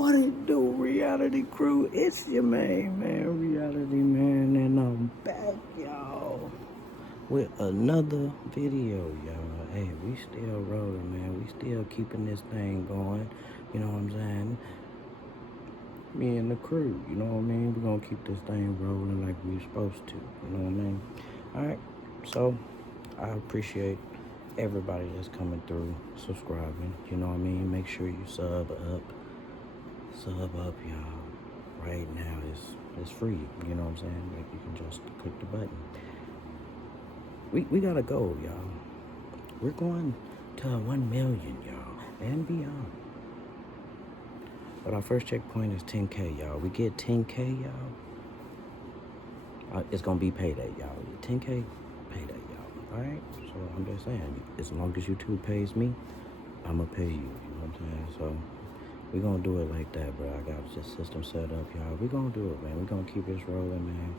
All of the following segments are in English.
What it do, reality crew? It's your man, reality man, and I'm back, y'all, with another video, y'all. Hey, we still rolling, man. We still keeping this thing going. You know what I'm saying? Me and the crew, you know what I mean? We're gonna keep this thing rolling like we're supposed to. You know what I mean? All right. So I appreciate everybody that's coming through, subscribing. You know what I mean? Make sure you sub up, y'all. Right now it's free. You know what I'm saying? Like, you can just click the button. We gotta go, y'all. We're going to 1 million, y'all, and beyond. But our first checkpoint is 10K, y'all. We get 10K, y'all. It's gonna be payday, y'all. 10K payday, y'all. All right. So I'm just saying, as long as YouTube pays me, I'ma pay you. You know what I'm saying? So we gonna do it like that, bro. I got this system set up, y'all. We gonna do it, man. We gonna keep this rolling, man.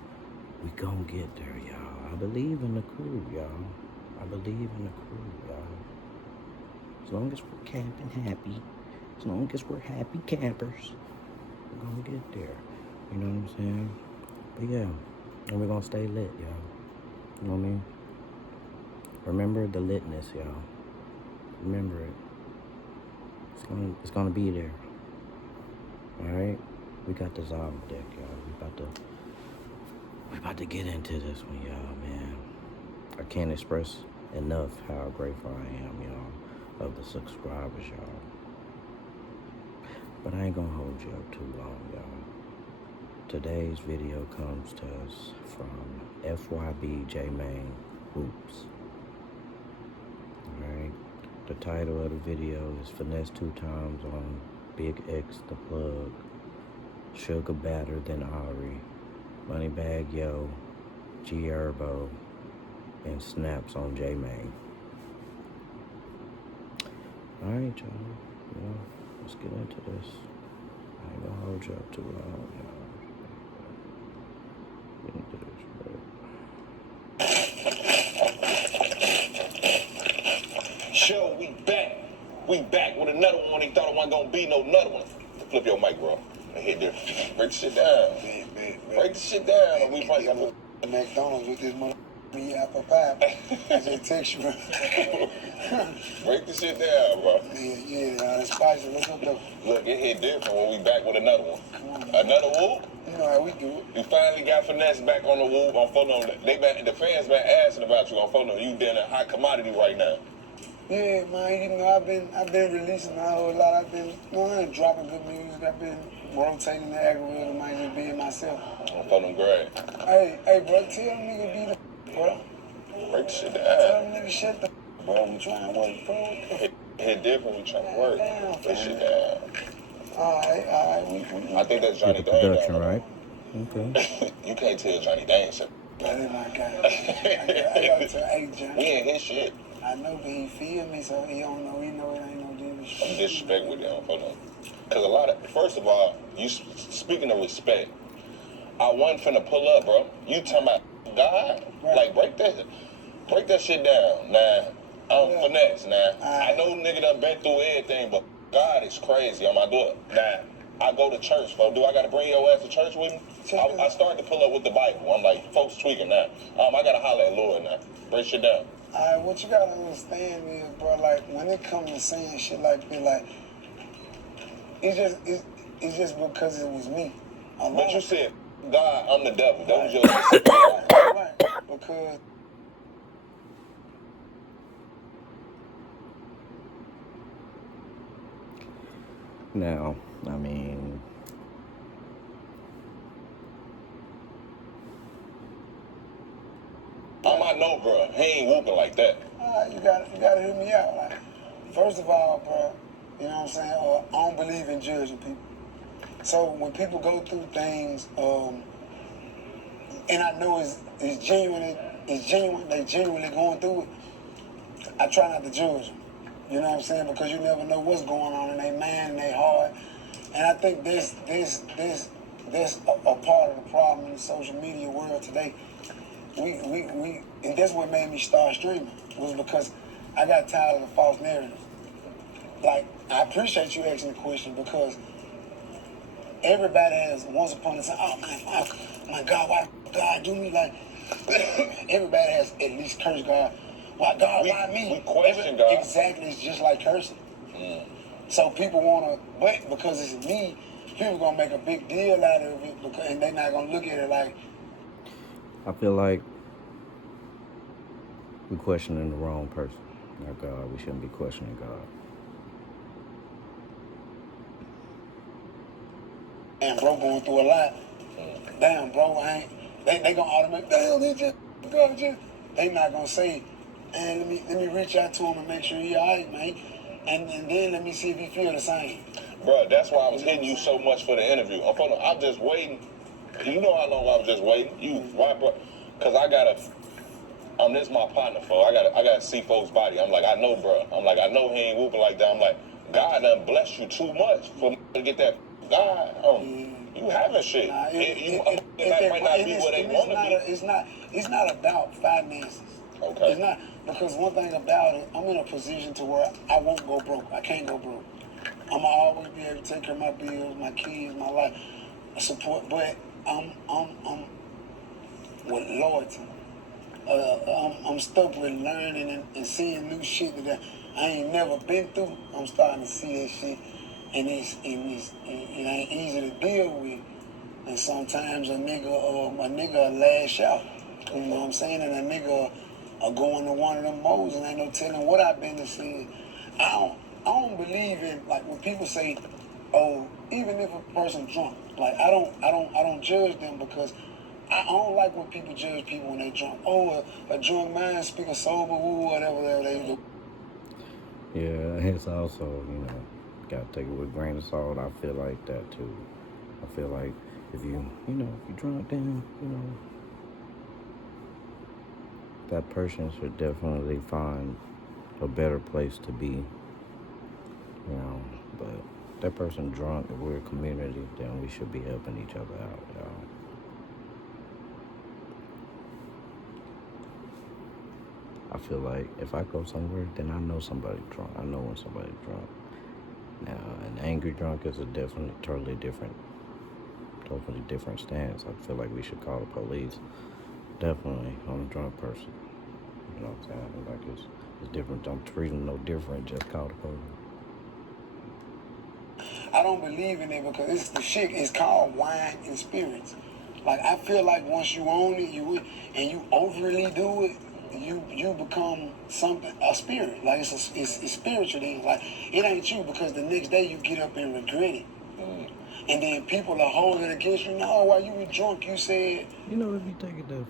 We gonna get there, y'all. I believe in the crew, y'all. I believe in the crew, y'all. As long as we're camping happy, as long as we're happy campers, we're gonna get there. You know what I'm saying? But yeah, and we're gonna stay lit, y'all. You know what I mean? Remember the litness, y'all. Remember it. It's gonna be there. All right, we got the Zob deck, y'all. We about to get into this one, y'all, man. I can't express enough how grateful I am, y'all, of the subscribers, y'all. But I ain't gonna hold you up too long, y'all. Today's video comes to us from FYB J-Main Hoops. All right. The title of the video is Finesse2Tymes on Big X the Plug, Sugar Badder than Ari, Moneybagg Yo, Gherbo, and Snaps on J-Main. Alright, y'all. You know, let's get into this. I ain't gonna hold you up too long, y'all. Get into this, bro. Show, we back. We back with another one. He thought it wasn't gonna be no another one. Flip your mic, bro. Hit there. Break the shit down. Man. Break the shit down. Man, we probably got McDonald's with this motherfucker apple pie. I just text you, bro. Break the shit down, bro. Yeah, it's spicy. What's up, though? Look, it hit different when we back with another one. Another whoop? You know how we do it. You finally got Finesse back on the whoop on photo. The fans been asking about you on photo. You been a hot commodity right now. Yeah, man, you know, I've been releasing a whole lot. I've been dropping good music. I've been rotating the algorithm, might just being myself. I'm feeling great. Hey, bro, tell them nigga be the bro. Break the shit down. Tell them nigga shut the bro. We trying to work, bro. Hit different. We trying to work. Break shit down. All right. I think that's Johnny the Dang production, down, right? Okay. You can't tell Johnny Dang shit. That ain't my guy. I gotta tell, hey, Johnny. We ain't his shit. I know, but he feel me, so he don't know. He know it ain't no disrespect. I'm disrespect with him, hold on. Because first of all, you speaking of respect, I wasn't finna pull up, bro. You talking about God? Right. Like, break that shit down. Nah, I'm Finesse, nah. I know nigga done been through everything, but God is crazy on my door. Nah, I go to church, bro. Do I gotta bring your ass to church with me? I started to pull up with the Bible. I'm like, folks tweaking now. I gotta holler at Lord now. Break shit down. What you gotta understand is, bro, like, when it comes to saying shit like that, like, it's just because it was me. But you said, God, I'm the devil. That was your right, because Now, I mean, I know, bro. He ain't whooping like that. you gotta hear me out. Like, first of all, bro, you know what I'm saying? I don't believe in judging people. So when people go through things, and I know it's genuine, they genuinely going through it, I try not to judge them. You know what I'm saying? Because you never know what's going on in their mind, in their heart. And I think this a part of the problem in the social media world today. And that's what made me start streaming, was because I got tired of the false narratives. Like, I appreciate you asking the question, because everybody has once upon a time, oh man, fuck, my God, why God do me like, everybody has at least cursed God. Why God, why me? We question God. Exactly, it's just like cursing. So people wanna, but because it's me, people gonna make a big deal out of it because, and they're not gonna look at it like. I feel like we're questioning the wrong person. Not God. We shouldn't be questioning God. Damn, bro, going through a lot. Damn, bro, they gonna automatically, damn, they just, God, just. They not gonna say, man, let me reach out to him and make sure he all right, man. And then let me see if he feel the same. Bro, that's why I was hitting you so much for the interview. I'm just waiting. You know how long I was just waiting? Why, bro? Because this my partner, for. I gotta see folks' body. I'm like, I know, bro. I'm like, I know he ain't whooping like that. I'm like, God done blessed you too much for me to get that. God, you having shit. That might not be what they want to be. It's not about finances. Okay. It's not, because one thing about it, I'm in a position to where I won't go broke. I can't go broke. I'm always be able to take care of my bills, my kids, my life, support. But I'm with loyalty. I'm stuck with learning and seeing new shit that I ain't never been through. I'm starting to see that shit, and it ain't easy to deal with. And sometimes a nigga lash out. You know what I'm saying? And a nigga will go into one of them modes, and ain't no telling what I've been to see. I don't believe in, like, when people say, oh, even if a person drunk, like, I don't judge them, because I don't like when people judge people when they drunk. Oh, a drunk man speaking sober, whatever they do. Yeah, it's also, gotta take it with a grain of salt. I feel like that too. I feel like if you're drunk, then, that person should definitely find a better place to be, but that person drunk, if we're a community, then we should be helping each other out, I feel like if I go somewhere, then I know somebody drunk. I know when somebody's drunk. Now, an angry drunk is a totally different stance. I feel like we should call the police, definitely, on a drunk person. You know what I'm saying? Like, it's different. Don't treat them no different. Just call the police. I don't believe in it because the shit is called wine and spirits. Like, I feel like once you own it, and you overly do it, you become a spirit. Like, it's spiritual then. Like, it ain't you, because the next day you get up and regret it. And then people are holding it against you. No, while you were drunk, you said. If you take it that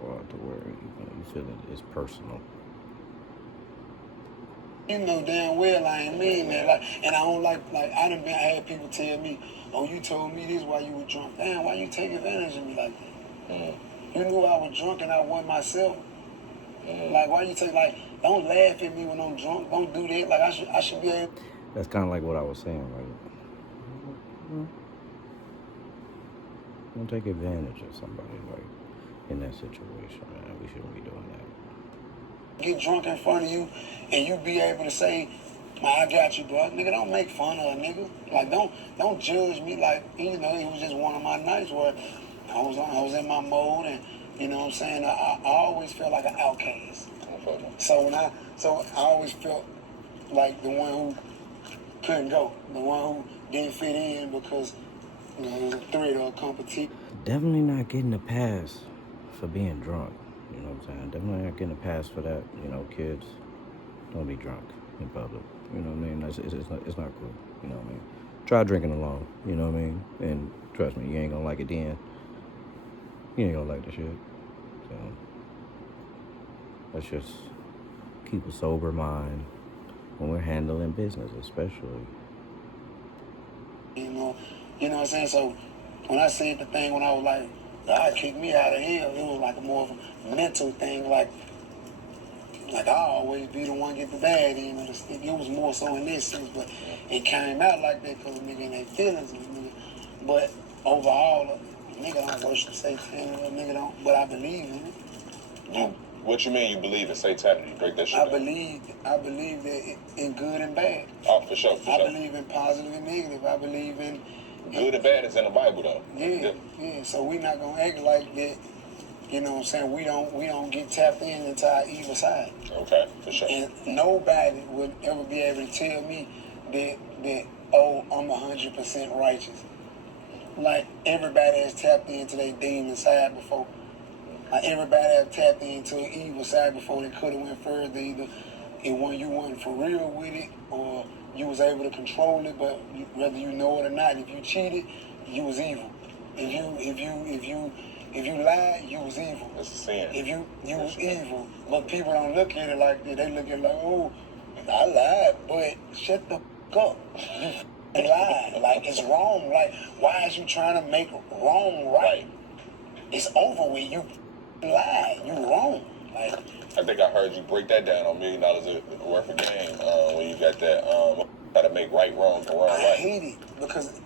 far, to where you feel it's personal. You know damn well I ain't mean that. Like, and I don't like I had people tell me, oh, you told me this while you were drunk. Damn, why you take advantage of me like that? You knew I was drunk and I wasn't myself. Like, why you take, don't laugh at me when I'm drunk. Don't do that. Like, I should be able. That's kind of like what I was saying. Like, don't take advantage of somebody, like, in that situation, man. We shouldn't be doing that. Get drunk in front of you and you be able to say, I got you, bro. Nigga, don't make fun of a nigga. Like, don't judge me. Like, it was just one of my nights where I was in my mode, and you know what I'm saying, I always felt like an outcast. So I always felt like the one who couldn't go, the one who didn't fit in because it was a threat or a competition. Definitely not getting a pass for being drunk. You know what I'm saying? Definitely not getting a pass for that. Kids, don't be drunk in public. You know what I mean? It's not cool. You know what I mean? Try drinking alone. You know what I mean? And trust me, you ain't gonna like it then. You ain't gonna like the shit. So let's just keep a sober mind when we're handling business, especially. You know what I'm saying? So when I said the thing, when I was like, God kicked me out of hell, it was like more of a mental thing. Like I always be the one get the bad end of the stick. It was more so in this sense, but it came out like that because a nigga in their feelings. But overall, nigga don't worship Satan, nigga don't. But I believe in it. What you mean you believe in Satanism? Break that shit down. I believe that in good and bad. Oh, for sure. I believe in positive and negative. I believe in Good and bad is in the Bible, though. Yeah. So we not gonna act like that. You know what I'm saying? We don't get tapped into our evil side. Okay, for sure. And nobody would ever be able to tell me that oh, I'm 100% righteous. Like everybody has tapped into their demon side before. Like everybody has tapped into an evil side before. They could have went further. Either you wasn't for real with it, or you was able to control it. But whether you know it or not, if you cheated, you was evil. If you lied, you was evil. That's a sin. If you was evil, but people don't look at it like that. They look at it like, oh, I lied, but shut the f*** up. You lied. Like, it's wrong. Like, why is you trying to make wrong right? It's over with. You lied. You wrong. Like, I think I heard you break that down on $1 million worth of game when you got that. Got to make right wrong for wrong right. I hate it because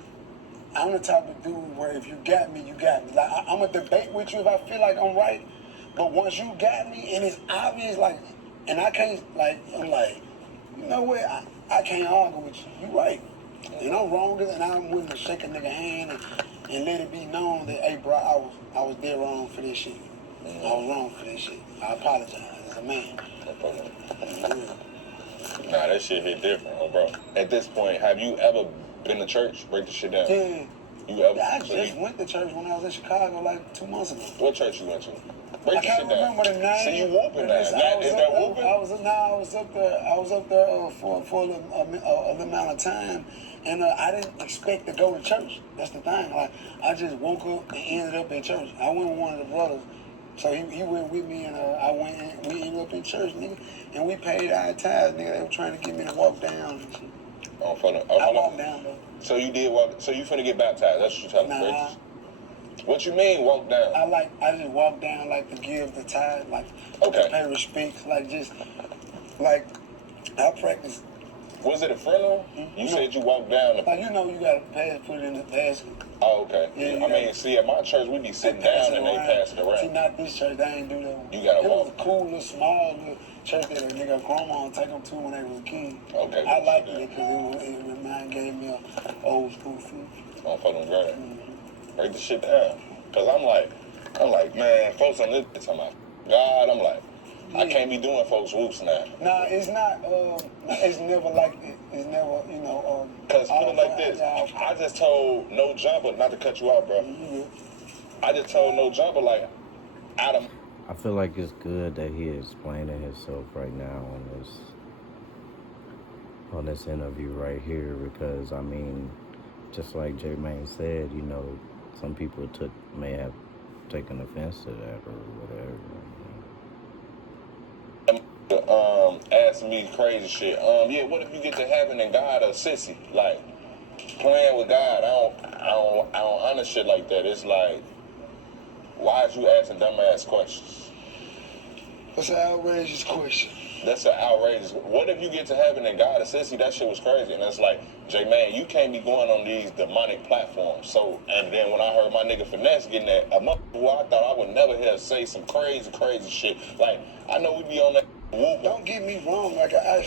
I'm the type of dude where if you got me, you got me. Like, I'm going to debate with you if I feel like I'm right. But once you got me and it's obvious, like, and I can't, like, I'm like, you know what? I can't argue with you. You right. And I'm wrong, and I'm willing to shake a nigga hand and let it be known that, hey, bro, I was dead wrong for this shit. I was wrong for this shit. I apologize as a man. Nah, that shit hit different, bro. At this point, have you ever been to church? Break the shit down. Yeah. You ever? I just went to church when I was in Chicago like 2 months ago. What church you went to? Break I the can't shit down. remember the name. So you whooping now? Is that whooping? I was up there for a little amount of time, and I didn't expect to go to church. That's the thing. Like, I just woke up and ended up in church. I went with one of the brothers, so he went with me, and we ended up in church, nigga, and we paid our tithes, nigga. They were trying to get me to walk down and shit. I walked down though. So you did walk. So you finna get baptized? That's what you telling me. Nah. What you mean walk down? I just walk down like to give the tithe, like okay. to pay respects, like just like I practice. Was it a funeral? You said you walked down. Like, you know, you gotta put it in the basket. Oh, okay. Yeah, I mean, see, at my church we be sitting down and they pass it around. See, not this church. They ain't do that. You gotta walk. It was a cool little small little church that a nigga grandma take them to when they was a kid. Okay. I liked it because it gave me an old school feel. I'm fucking great. Break the shit down. Cause I'm like, man, folks on this talking about God. I'm like, I can't be doing folks whoops now. Nah, it's not. It's never like it. It's never, you know. Cause put it like this, I just told No Jumper, not to cut you out, bro. I just told No Jumper, like, Adam. I feel like it's good that he is explaining himself right now on this interview right here, because I mean, just like J-Main said, you know, some people may have taken offense to that or whatever. Asking me crazy shit. Yeah, what if you get to heaven and God a sissy? Like, playing with God. I don't honest shit like that. It's like, why is you asking dumbass questions? That's an outrageous question. That's an outrageous. What if you get to heaven and God a sissy? That shit was crazy. And it's like, J-Man, you can't be going on these demonic platforms. So, and then when I heard my nigga Finesse getting that, a month ago, I thought I would never hear say some crazy shit. Like, I know we be on that whoop. Don't get me wrong. Like, I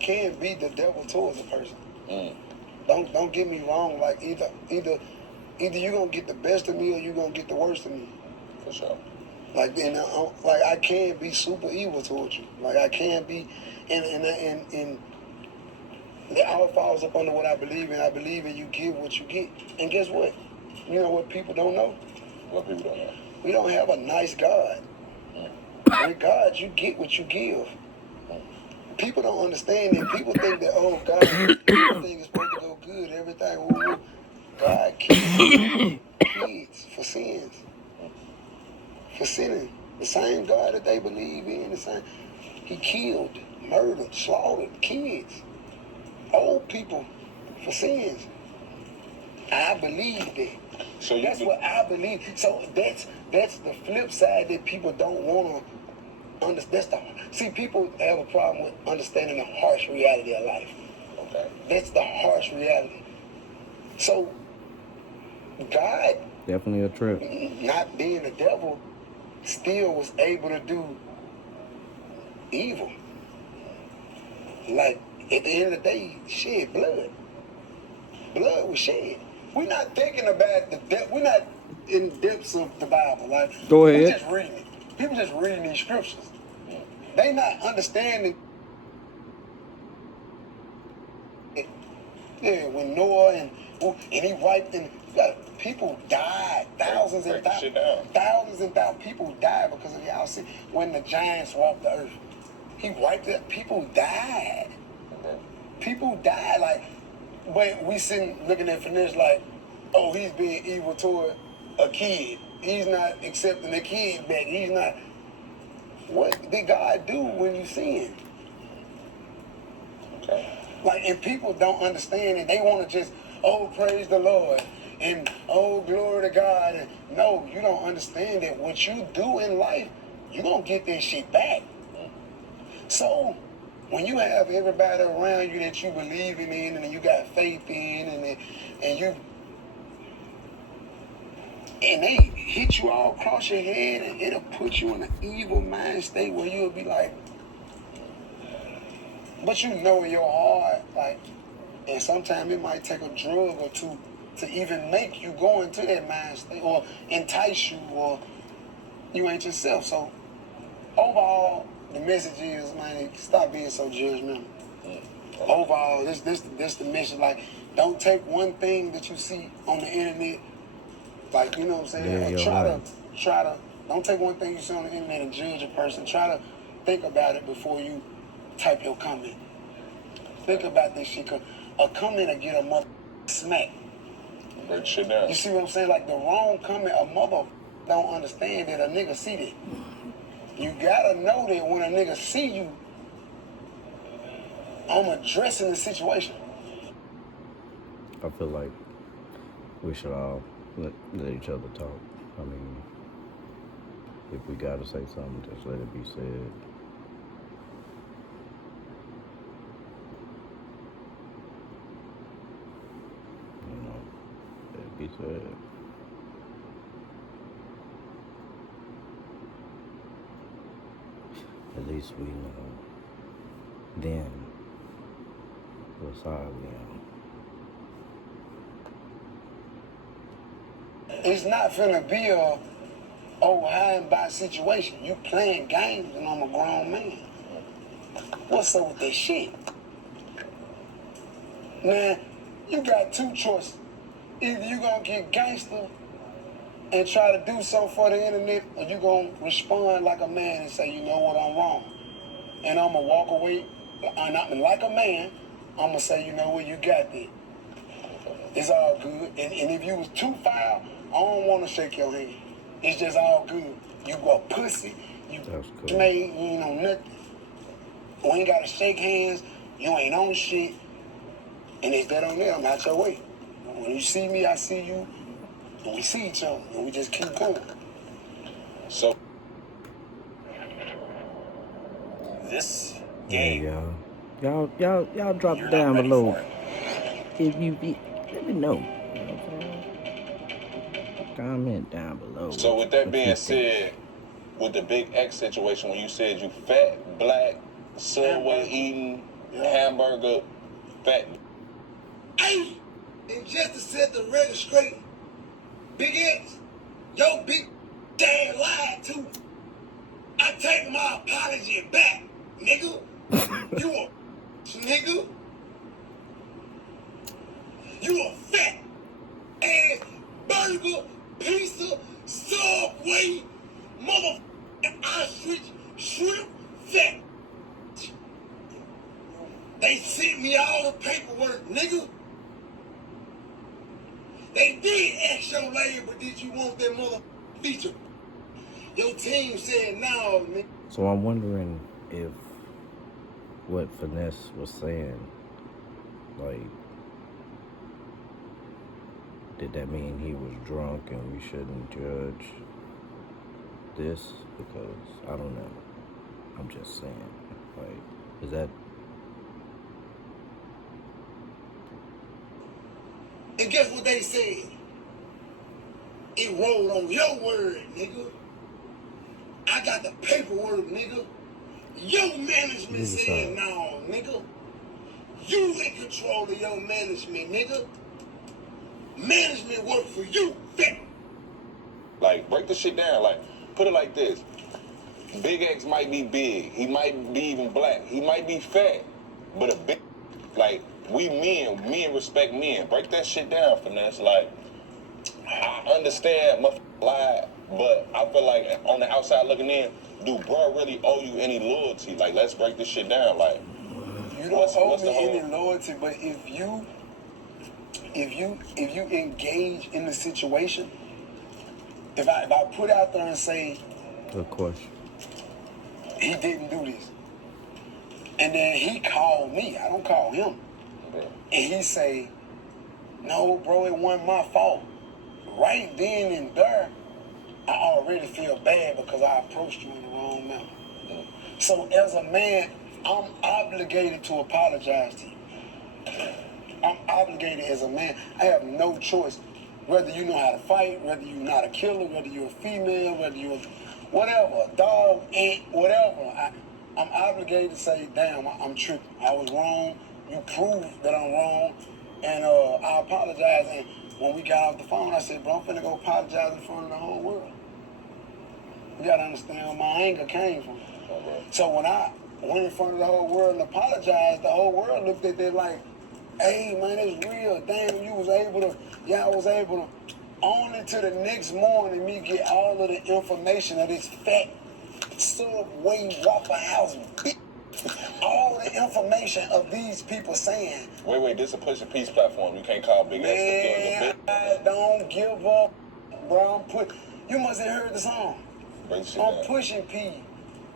can be the devil towards a person. Don't get me wrong. Like, either you gonna get the best of me or you gonna get the worst of me. For sure. Like, like I can be super evil towards you. Like, I can be, and it all falls up under what I believe in. I believe in you give what you get. And guess what? You know what people don't know? What people don't know? We don't have a nice God. With God, you get what you give. People don't understand that. People think that, oh, God, everything is supposed to go good. Everything, woo. God kills kids for sins. For sinning. The same God that they believe in, he killed, murdered, slaughtered kids, old people for sins. I believe that. So that's what I believe. So that's the flip side that people don't want to understand. See, people have a problem with understanding the harsh reality of life. Okay. That's the harsh reality. So God, definitely a trip. Not being the devil, still was able to do evil. Like, at the end of the day, shed blood. Blood was shed. we're not thinking about the depth. We're not in depths of the Bible. Like, Go ahead. we just reading it. People just reading these scriptures. They not understanding. Yeah, when Noah and he wiped and people died, thousands and people died because of y'all see when the giants walked the earth. He wiped it. People died. People died. Like, but we sitting looking at Finesse like, oh, he's being evil toward a kid. He's not accepting the kid back. He's not. What did God do when you sin? Okay. Like, and people don't understand it. They want to just, oh, praise the Lord, and oh, glory to God. And no, you don't understand that what you do in life, you don't get that shit back. So, when you have everybody around you that you believe in and you got faith in, and they hit you all across your head, and it'll put you in an evil mind state where you'll be like, but you know in your heart, like, and sometimes it might take a drug or two to even make you go into that mind state or entice you, or you ain't yourself. So overall, the message is, man, stop being so judgmental. Overall, this the message. Like, don't take one thing that you see on the internet, like, you know what I'm saying? Yeah, Try to don't take one thing you see on the internet and judge a person. Try to think about it before you type your comment. Think about this shit, cause a comment will get a mother smack. Break shit down. You see what I'm saying? Like, the wrong comment, a mother don't understand that a nigga see that. You gotta know that when a nigga see you, I'm addressing the situation. I feel like we should all let each other talk. I mean, if we gotta say something, just let it be said. You know, let it be said. At least we know then what side we on. It's not finna be a high and by situation. You playing games and I'm a grown man. What's up with that shit? Man, you got two choices. Either you gonna get gangster and try to do something for the internet, or you gonna respond like a man and say, you know what, I'm wrong. And I'm gonna walk away, and like a man, I'm gonna say, you know what, you got that. It's all good. And if you was too foul, I don't wanna shake your hand. It's just all good. You a pussy, you play, you know nothing. We ain't gotta shake hands, you ain't on shit. And it's that on there, I'm out your way. When you see me, I see you. And we see each other, and we just keep going. So this Yeah, game, y'all drop you're it not down ready below. for it. If you let me know. You know what I'm saying? Comment down below. So with that what being you think. said, with the Big X situation, when you said you fat, black, Subway eating, hamburger, fat. Hey, and just to set the record straight, Big X, yo big dad lied too. I take my apology back, nigga. You a nigga. You a fat ass burger, pizza, Subway, motherfucking ostrich, shrimp, fat. They sent me all the paperwork, nigga. They did ask your labor, did you want that motherfucking feature? Your team said no, nigga. So I'm wondering if what Finesse was saying, like, did that mean he was drunk and we shouldn't judge this? Because I don't know. I'm just saying. Like, is that... And guess what they said? It rolled on your word, nigga. I got the paperwork, nigga. Your management said no, nigga. You in control of your management, nigga. management work for you. Like, break the shit down. Like, put it like this. Big X might be big. He might be even black. He might be fat. But a big, like, we men respect men. Break that shit down, Finesse. Like, I understand my lie, but I feel like on the outside looking in, do bro really owe you any loyalty? Like, let's break this shit down. Like, you don't owe me any loyalty, but if you engage in the situation, if I put out there and say, Good question. he didn't do this, and then he called me, I don't call him, and he say, no, bro, it wasn't my fault. Right then and there, I already feel bad because I approached you in the wrong manner. So as a man, I'm obligated to apologize to you. I'm obligated as a man. I have no choice. Whether you know how to fight, whether you're not a killer, whether you're a female, whether you're whatever, a dog, ant, whatever. I'm obligated to say, damn, I'm tripping. I was wrong. You proved that I'm wrong. And I apologize. And when we got off the phone, I said, bro, I'm finna go apologize in front of the whole world. You gotta understand where my anger came from. So when I went in front of the whole world and apologized, the whole world looked at it like, hey, man, it's real. Damn, y'all was able to. Only to the next morning, me get all of the information of this fat Subway Waffle House bitch. All the information of these people saying. Wait, this is a Push a Peace platform. You can't call Big X the plug. I don't give up, bro. You must have heard the song. I'm pushing P.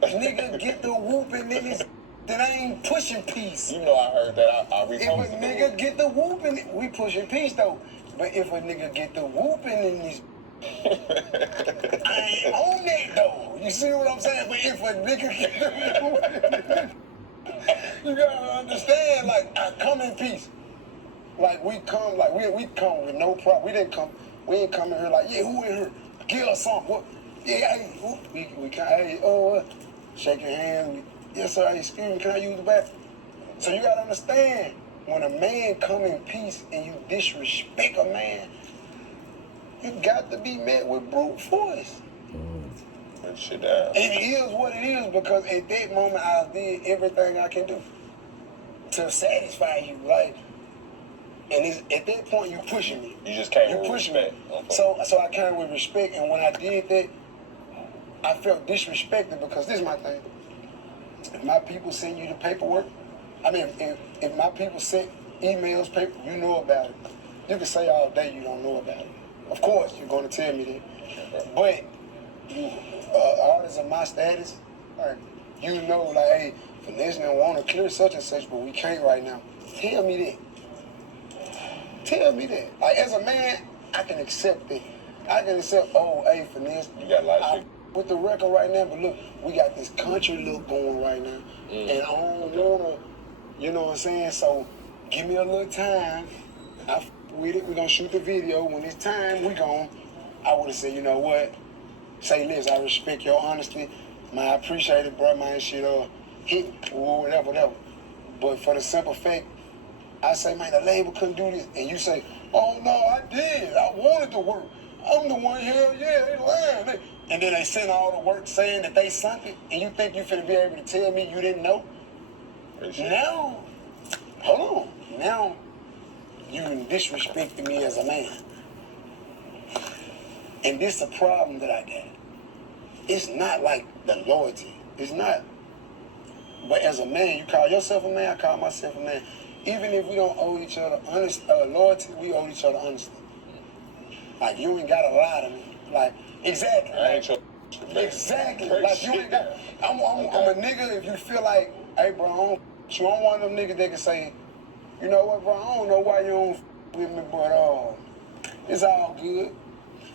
Nigga, get the whooping niggas. That I ain't pushing peace. You know I heard that. I reposted If a nigga get the whooping, we pushing peace though. But if a nigga get the whooping in this, I ain't on that though. You see what I'm saying? But if a nigga get the whooping, you gotta understand. Like I come in peace. Like we come come with no problem. We ain't come in here like, yeah, who in here? Give us something. What? Yeah, hey, we can, hey, shaking hands. Yes, sir. Hey, excuse me, can I use the bathroom? So you gotta understand, when a man come in peace and you disrespect a man, you got to be met with brute force. Shit down. It is what it is because at that moment I did everything I can do to satisfy you, like. And at that point you pushing me. You just came with pushing respect. me. So I came with respect, and when I did that, I felt disrespected because this is my thing. If my people send you the paperwork, I mean, if my people send emails, paper, you know about it. You can say all day you don't know about it. Of course, you're going to tell me that. But artists of my status, like, you know, like, hey, Finesse don't want to clear such and such, but we can't right now. Tell me that. Tell me that. Like, as a man, I can accept it. I can accept, oh, hey, Finesse, you got a lot of shit with the record right now, but look, we got this country look going right now. And I don't wanna, you know what I'm saying? So give me a little time. With it, we're gonna shoot the video. When it's time, I would have said, you know what? Say this, I respect your honesty. Man, I appreciate it, bro, man, shit, hit or whatever. But for the simple fact, I say, man, the label couldn't do this. And you say, oh no, I did. I wanted to work. I'm the one, hell yeah, they lying. And then they send all the work saying that they sunk it, and you think you finna be able to tell me you didn't know? Now, hold on. Now, you disrespecting me as a man. And this is a problem that I got. It's not like the loyalty. It's not. But as a man, you call yourself a man, I call myself a man. Even if we don't owe each other loyalty, we owe each other honesty. Like, you ain't gotta lie to me. Like, exactly. Exactly. Like, you ain't got. I'm a nigga. If you feel like, hey, bro, I'm one of them niggas that can say, you know what, bro, I don't know why you don't with me, but it's all good.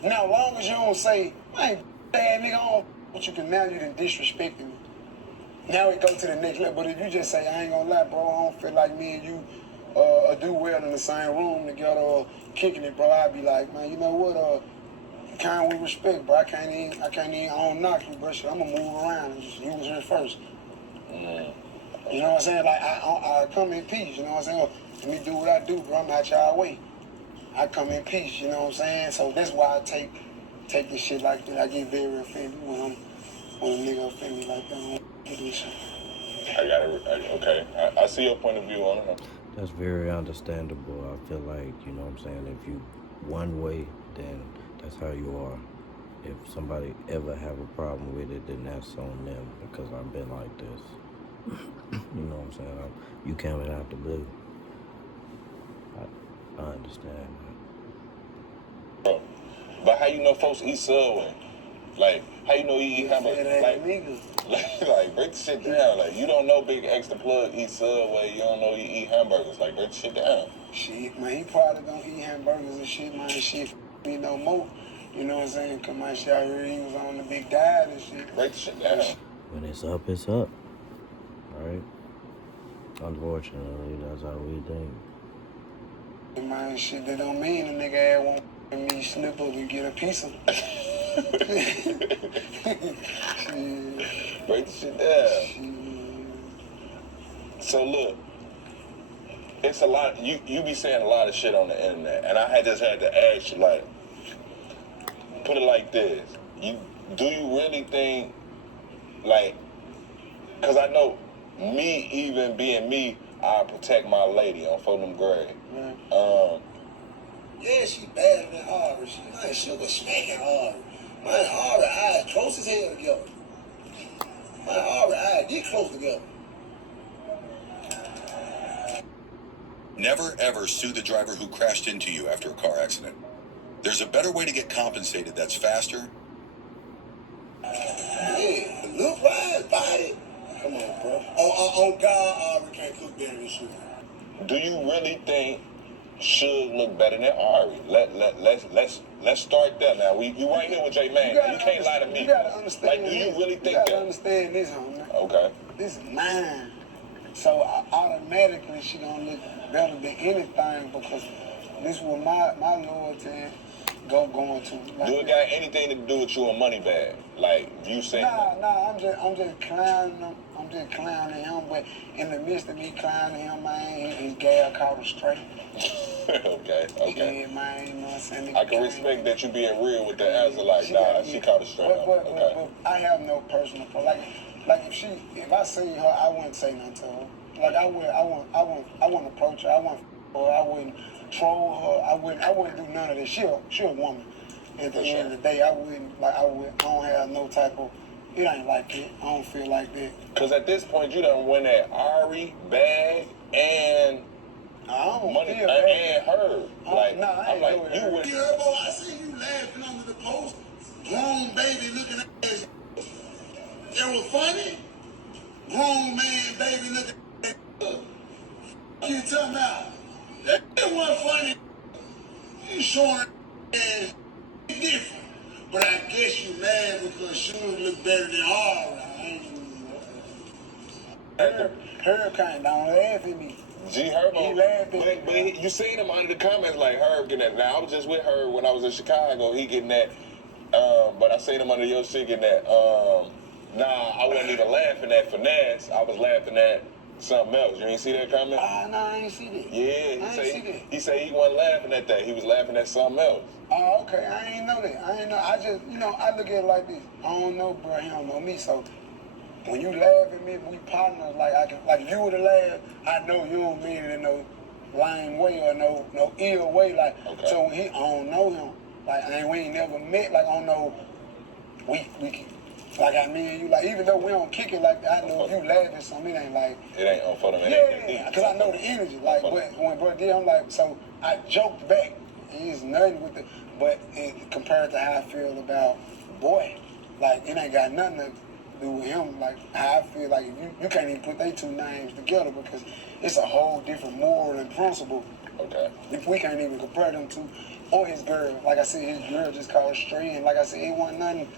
Now, as long as you don't say, hey, bad nigga, I don't but you can, now you done disrespected me. Now it go to the next level. But if you just say, I ain't gonna lie, bro, I don't feel like me and you do well in the same room together or kicking it, bro, I'd be like, man, you know what, kind with respect, bro. I can't even, I don't knock you, bro. Shit, I'm gonna move around and just, you was here first. You know what I'm saying? Like, I come in peace, you know what I'm saying? Let me do what I do, bro. I'm out y'all way. I come in peace, you know what I'm saying? So that's why I take this shit like that. I get very offended when a nigga offend me like that. I don't do this shit. I got it. Okay. I see your point of view on it. That's very understandable. I feel like, you know what I'm saying, if you one way, then that's how you are. If somebody ever have a problem with it, then that's on them, because I've been like this. You know what I'm saying? You coming out the blue. I understand that. Bro, but how you know folks eat Subway? Like, how you know you eat hamburgers? Like, break the shit down. Like, you don't know Big Extra Plug eat Subway. You don't know you eat hamburgers. Like, break the shit down. Shit, man, he probably don't eat hamburgers and shit, man. Shit, me no more. You know what I'm saying? Cause my shit, I heard he was on the big diet and shit. Break the shit down. When it's up, it's up. Right? Unfortunately, that's how we think. Man, shit, that don't mean a nigga ass won't me slip up and get a piece of it. Shit. Break the shit down. Shit. So look, it's a lot. You be saying a lot of shit on the internet, and I just had to ask you, like, put it like this: do you really think, like, because I know me, even being me, I protect my lady on For Them Gray. Right. Yeah, she better than Harvard. She was smacking Harvard. My Harvard eyes close as hell together. My Harvard eyes get close together. Never ever sue the driver who crashed into you after a car accident. There's a better way to get compensated that's faster. Yeah, look right about it. Come on, bro. On God, we can't cook better than shit. Do you really think Suge look better than Ari? Let's start there now. You right here with J Man. You can't lie to me. You gotta understand. Like, do you really think you gotta that? understand this, homie. Okay. This is mine. So automatically she gonna look better than anything because this was my loyalty going to. Like, Do it got anything to do with you and Moneybagg? Like, you saying? Nah. I'm just clowning him. I'm just clowning him. But in the midst of me clowning him, man, his gal caught him straight. Okay. Yeah, man, you know what I'm saying? I can respect that you being real with the answer. Like, she caught it straight up. But I have no personal like if I seen her, I wouldn't say nothing to her. Like I wouldn't approach her. I wouldn't troll her. I wouldn't do none of this. She a woman. At the end of the day, I don't have no type of. It ain't like that. I don't feel like that. Because at this point, you done win at Ari, Bag, and Money, and her. Like, I'm like, you win. Gherbo, I see you laughing under the post. Grown baby looking at ass. That was funny. Grown man, baby looking at ass. What you talking about? That wasn't funny. You showing ass different. But I guess you mad because Suge look better than all. Her kind of don't laugh at me. Gherbo, He laughed at me. but you seen him under the comments like Herb getting that. Now I was just with her when I was in Chicago. He getting that, but I seen him under your shit getting that. Nah, I wasn't even laughing at Finesse. I was laughing at something else. You ain't see that comment? No, I ain't see that. Yeah, he said he wasn't laughing at that. He was laughing at something else. Oh, okay. I ain't know that. I just, I look at it like this. I don't know, bro. He don't know me. So when you laugh at me, we partners. Like you would have laughed. I know you don't mean it in no lame way or no ill way. Like, okay. So when I don't know him. Like, we ain't never met. Like, I don't know. We like I mean you. Like, even though we don't kick it like that, I know if you laugh at something, it ain't like. It ain't on for them. Yeah, because I know the energy. Like, when bro did, I'm like, so I joked back. It's nothing with it, but compared to how I feel about boy, like it ain't got nothing to do with him. Like how I feel like you can't even put they two names together because it's a whole different moral and principle. Okay. If we can't even compare them two or his girl. Like I said, his girl just called straight, and like I said, it wasn't nothing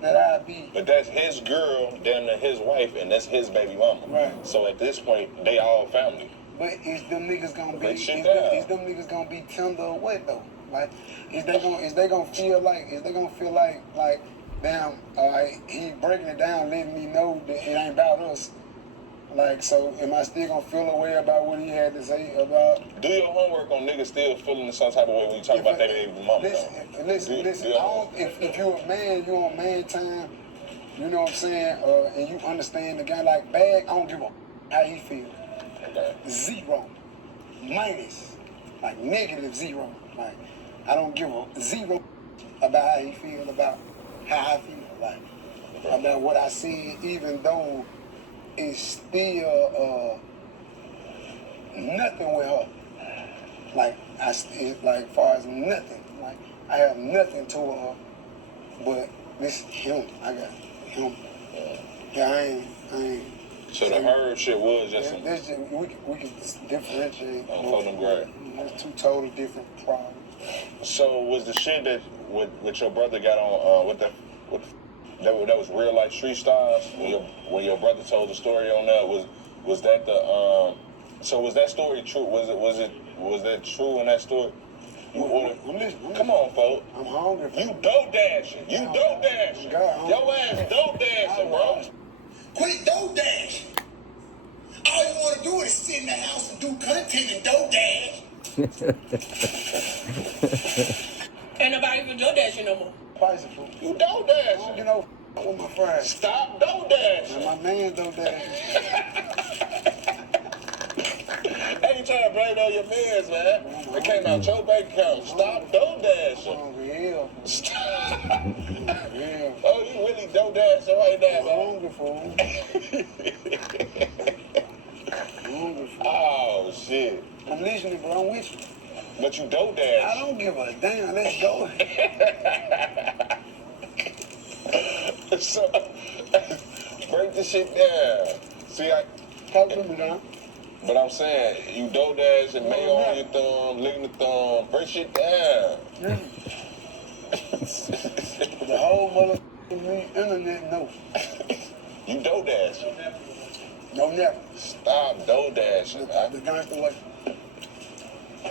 that I'd be. But that's his girl, damn near his wife, and that's his baby mama. Right. So at this point, they all family. But is them niggas gonna be is them niggas gonna be tender or what though? Like is they gonna feel like damn, he breaking it down, letting me know that it ain't about us. Like, so am I still gonna feel a way about what he had to say about? Do your homework on niggas still feeling some type of way when you talk about their baby mama. Listen. If you're a man, you're on man time. You know what I'm saying? And you understand the guy like Bag. I don't give a how he feel. Okay. 0, minus, like -0. Like I don't give a 0 about how he feel about how I feel. Like about what I see, even though it's still nothing with her. Like like far as nothing. Like I have nothing toward her, but this him. I got him. Yeah, I ain't. So the her shit was just we can differentiate. on them great. There's two totally different problems. So was the shit that with your brother got on that was real life street styles when your brother told the story on that was that the so was that story true? Was that true in that story? I'm listening. Come on, folks. I'm hungry. You dope dashing. Your ass dope dashing, bro. Quit dope dash. All you want to do is sit in the house and do content and dope dash. Ain't nobody even dope dashing no more. Bicycle. You dope dashing. You know, with my friends. Stop dope dashing. And my man dope dashing. Hey, you trying to blame it on your mans, man. It came out your bank account. Stop dope dashing. Stop. Oh, you really dope dashing right now, man. Hungry fool. Oh, shit. I'm listening, bro. I'm with you. But you dope dash. I don't give a damn. Let's go. So, break this shit down. See, Talk to me, now. But I'm saying, you dope dash and mayo on your thumb, licking the thumb, break shit down. The whole motherfucking internet knows. You dope dashing. No, never. Stop dope dashing, man. The gangster way.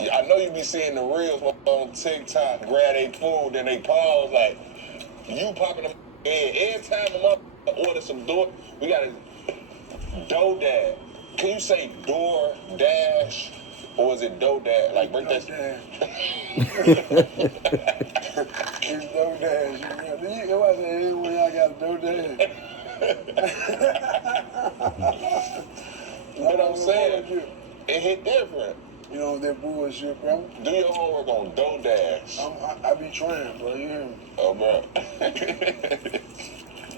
Yeah, I know you be seeing the reels on TikTok, grab they food, then they pause like, you popping them in. Every time a motherfucker order some door, we gotta dough dash. Can you say door dash or is it dough dash? Like break that. It's dough dash. It wasn't when y'all got dough dash. What I'm saying, it hit different. You know that bullshit, bro. Do your homework on dough dash. I be trying, bro. You hear me? Oh, bro.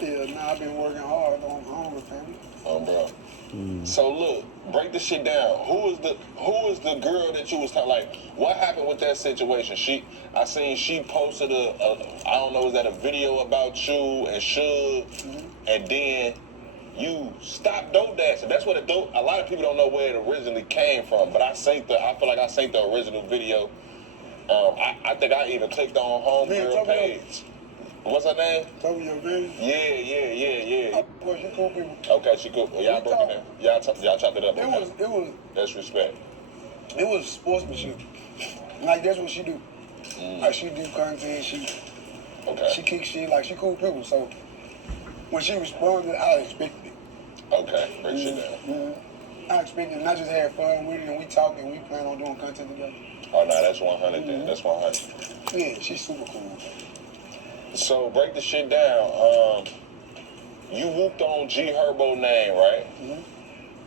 Yeah, nah, I been working hard on home, family. Oh, bro. So look, break this shit down. Who is the girl that you was talking? Like, what happened with that situation? I seen she posted I don't know, is that a video about you and Suggs, and then you stopped dope dashing. That's what a lot of people don't know where it originally came from. But I feel like I synced the original video. I think I even clicked on homegirl page. What's her name? Tell me your name. Yeah. Of course, you cool people. Okay, she cool. Y'all broke it down. Y'all chopped it up. It was. That's respect. It was sportsmanship. Like that's what she do. Like she do content. She kick shit. Like she cool people. So when she responded, I expected it. Okay, break shit down. I expected it. And I just had fun with it, and we talk, and we plan on doing content together. Oh no, that's 100. Then that's 100. Yeah, she's super cool. So break the shit down. You whooped on Gherbo name, right?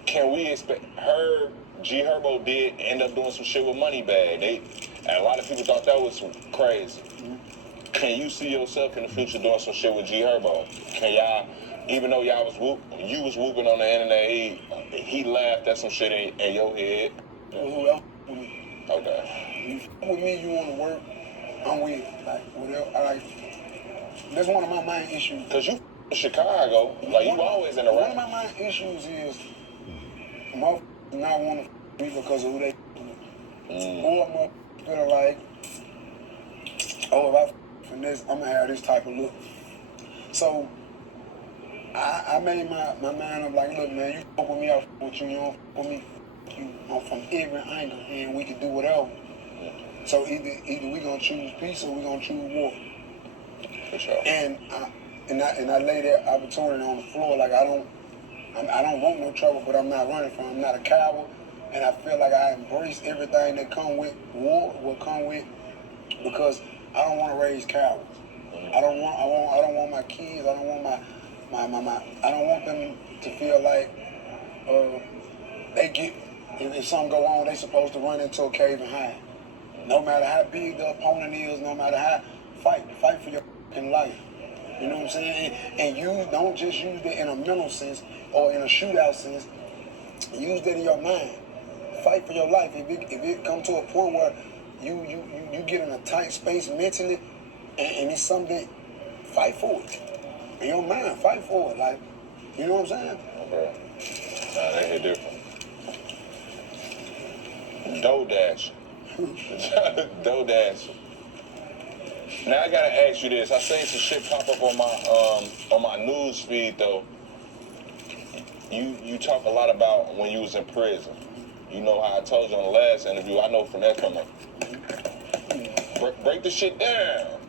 Can we expect her? Gherbo did end up doing some shit with Moneybagg. And a lot of people thought that was crazy. Can you see yourself in the future doing some shit with Gherbo? Can y'all, even though you was whooping on the internet, he laughed at some shit in your head. Who else with me? Okay. You with me, you want to work, I'm with you. Like, whatever. That's one of my main issues. Cause you Chicago, like you always in the One of rap. my main issues is motherfuckers not want to me because of who they or motherfuckers feel like, oh, if I finesse, I'm gonna have this type of look. So I made my mind up like, look, man, you fuck with me, I fuck with you. You don't fuck with me, I'm from every angle, and we can do whatever. So either we gonna choose peace or we gonna choose war. For sure. And I lay that opportunity on the floor. Like I don't I don't want no trouble, but I'm not running from it. I'm not a coward, and I feel like I embrace everything that come with war, will come with, because I don't want to raise cowards. I don't want my kids. I don't want I don't want them to feel like they get, if something go on, they supposed to run into a cave and hide. No matter how big the opponent is, no matter how, fight for your fucking life. You know what I'm saying? And you don't just use that in a mental sense or in a shootout sense. Use that in your mind. Fight for your life. If it come to a point where you get in a tight space mentally, and it's something, fight for it. In your mind, fight for it. Like, you know what I'm saying? Okay. Nah, that hit different. DoorDash. DoorDash. Now I gotta ask you this. I seen some shit pop up on my news feed though. You talk a lot about when you was in prison. You know how I told you on the last interview. I know Finesse coming. Break the shit down.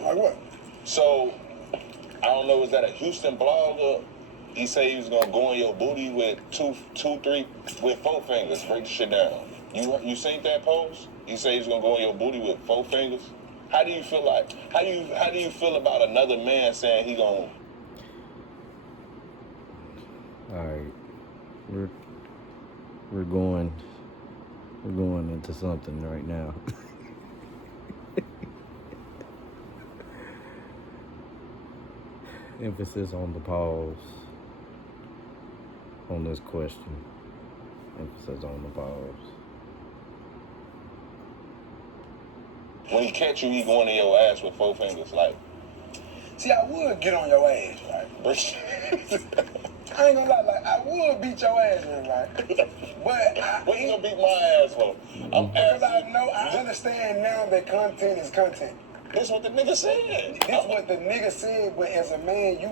Like what? So I don't know. Was that a Houston blogger? He said he was gonna go in your booty with with 4 fingers. Break the shit down. You seen that post? He said he was gonna go in your booty with 4 fingers. How do you feel like? How do you feel about another man saying he gonna? All right, we're going into something right now. Emphasis on the pause on this question. Emphasis on the pause. When he catch you, he going in your ass with 4 fingers, like. See, I would get on your ass, right? I ain't gonna lie, like, I would beat your ass, right? But what you gonna beat my ass for? Because I understand now that content is content. That's what the nigga said. That's what the nigga said, but as a man, you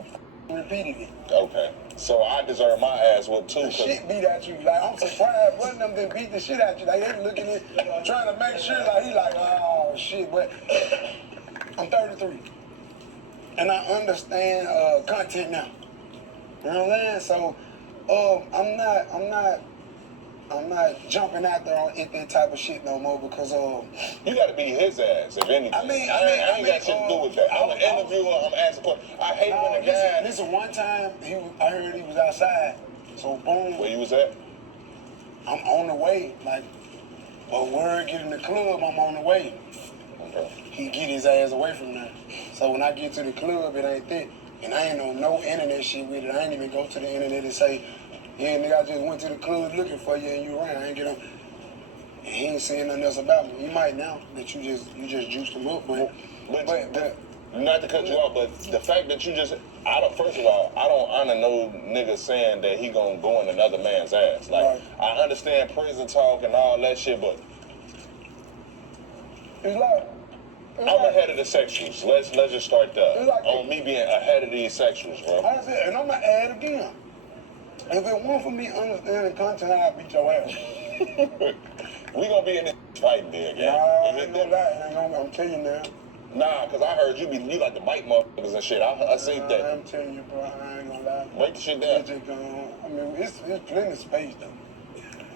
repeated it. Okay. So I deserve my ass whooped too. The shit beat at you. Like, I'm surprised one of them didn't beat the shit at you. Like, they looking at, trying to make sure, like, he like, oh, shit. But I'm 33. And I understand content now. You know what I'm saying? So, I'm not jumping out there on that type of shit no more because you gotta beat his ass, if anything. I ain't got shit to do with that. I'm an interviewer, I'm asking questions. I hate when the guy... Listen, one time, I heard he was outside. So, boom. Where you was at? I'm on the way. Like, a word get in the club, I'm on the way. Okay. He get his ass away from there. So when I get to the club, it ain't that. And I ain't on no internet shit with it. I ain't even go to the internet and say, yeah, nigga, I just went to the club looking for you and you ran. I ain't get on. And he ain't saying nothing else about me. He might now that you just juiced him up, but not to cut you off, but the fact that you just, first of all, I don't honor no nigga saying that he gonna go in another man's ass. Like, right. I understand prison talk and all that shit, but I'm ahead of the sexuals. Let's just start there. On me being ahead of these sexuals, bro. I said, and I'm gonna add again. If it weren't for me understanding content, I'd beat your ass. We gonna be in this fighting there, again. Nah, I ain't gonna lie. I'm telling you now. Nah, cause I heard you like to bite motherfuckers and shit. I seen that. I'm telling you, bro. I ain't gonna lie. Break the shit down. It's plenty of space though.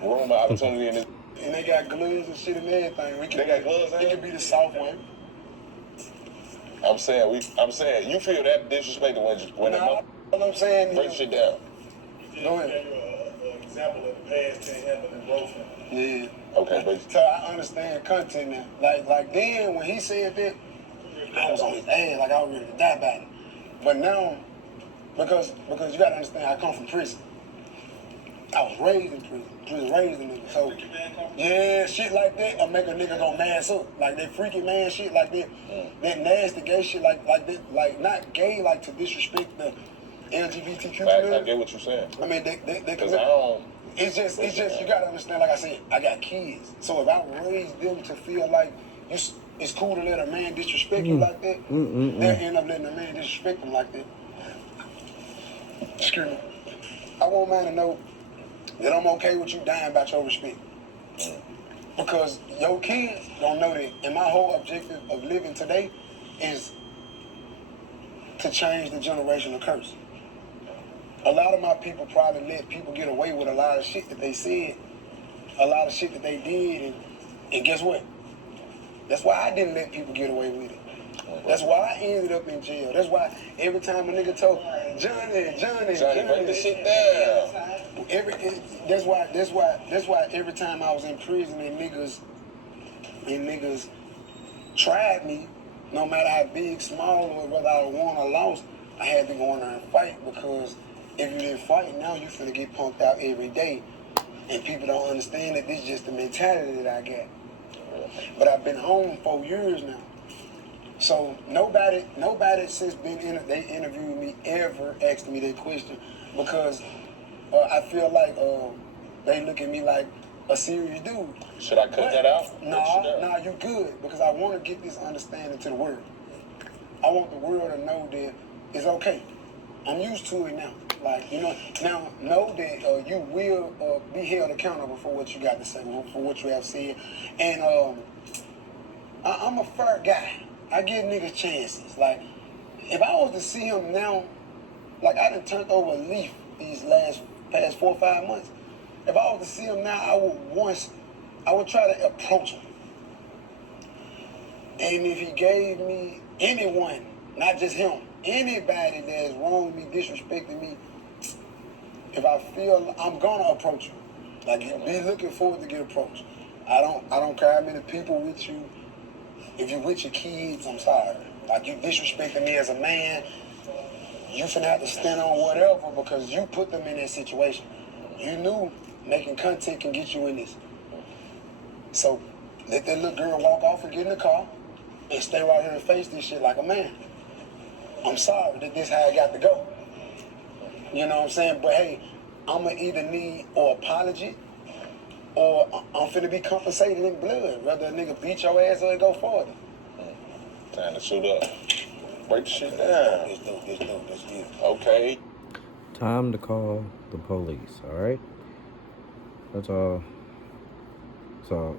Room of opportunity in this. And they got gloves and shit and everything. They got gloves. It could be the soft way. I'm saying, you feel that disrespected when all I'm saying break shit down. Go ahead. Example of the past can't happen in growth. Yeah. Okay, but so I understand content now. Like then when he said that, I was on his ass, like I was ready to die about it. But now, because you gotta understand, I come from prison. I was raised in prison, raised in it. So yeah, shit like that'll make a nigga go mass up. Like that freaky man shit like that, that nasty gay shit like that, like not gay like to disrespect the LGBTQ community. I get what you're saying. I mean, they because I don't. It's just you gotta understand. Like I said, I got kids, so if I raise them to feel like it's cool to let a man disrespect you like that, they'll end up letting a man disrespect them like that. Excuse me. I want man to know that I'm okay with you dying about your respect. Because your kids don't know that. And my whole objective of living today is to change the generational curse. a lot of my people probably let people get away with a lot of shit that they said, a lot of shit that they did, and guess what? That's why I didn't let people get away with it. That's why I ended up in jail. That's why every time a nigga told Johnny, break the shit down. That's why every time I was in prison and niggas tried me, no matter how big, small, or whether I won or lost, I had to go in there and fight, because if you didn't fight, now you finna get punked out every day. And people don't understand that this is just the mentality that I got. But I've been home 4 years now. So nobody since they interviewed me ever asked me that question, because I feel like they look at me like a serious dude. Should I cut that out? Nah, you good, because I want to get this understanding to the world. I want the world to know that it's okay. I'm used to it now. Like, you know, now know that you will be held accountable for what you got to say, for what you have said. And I'm a fair guy. I give niggas chances. Like, if I was to see him now, like I done turned over a leaf these past 4 or 5 months. If I was to see him now, I would try to approach him. And if he gave me anyone, not just him, anybody that has wronged me, disrespected me, if I feel I'm gonna approach you, like be looking forward to get approached. I don't care how many people with you. If you're with your kids, I'm sorry. Like you disrespecting me as a man, you finna have to stand on whatever, because you put them in that situation. You knew making content can get you in this. So let that little girl walk off and get in the car and stay right here and face this shit like a man. I'm sorry that this how I got to go. You know what I'm saying? But hey, I'ma either need or apology, or I'm finna be compensated in blood. Whether a nigga beat your ass or go further. Time to shoot up. Break the shit down. Let's do it. Okay. Time to call the police, alright? That's all. That's all.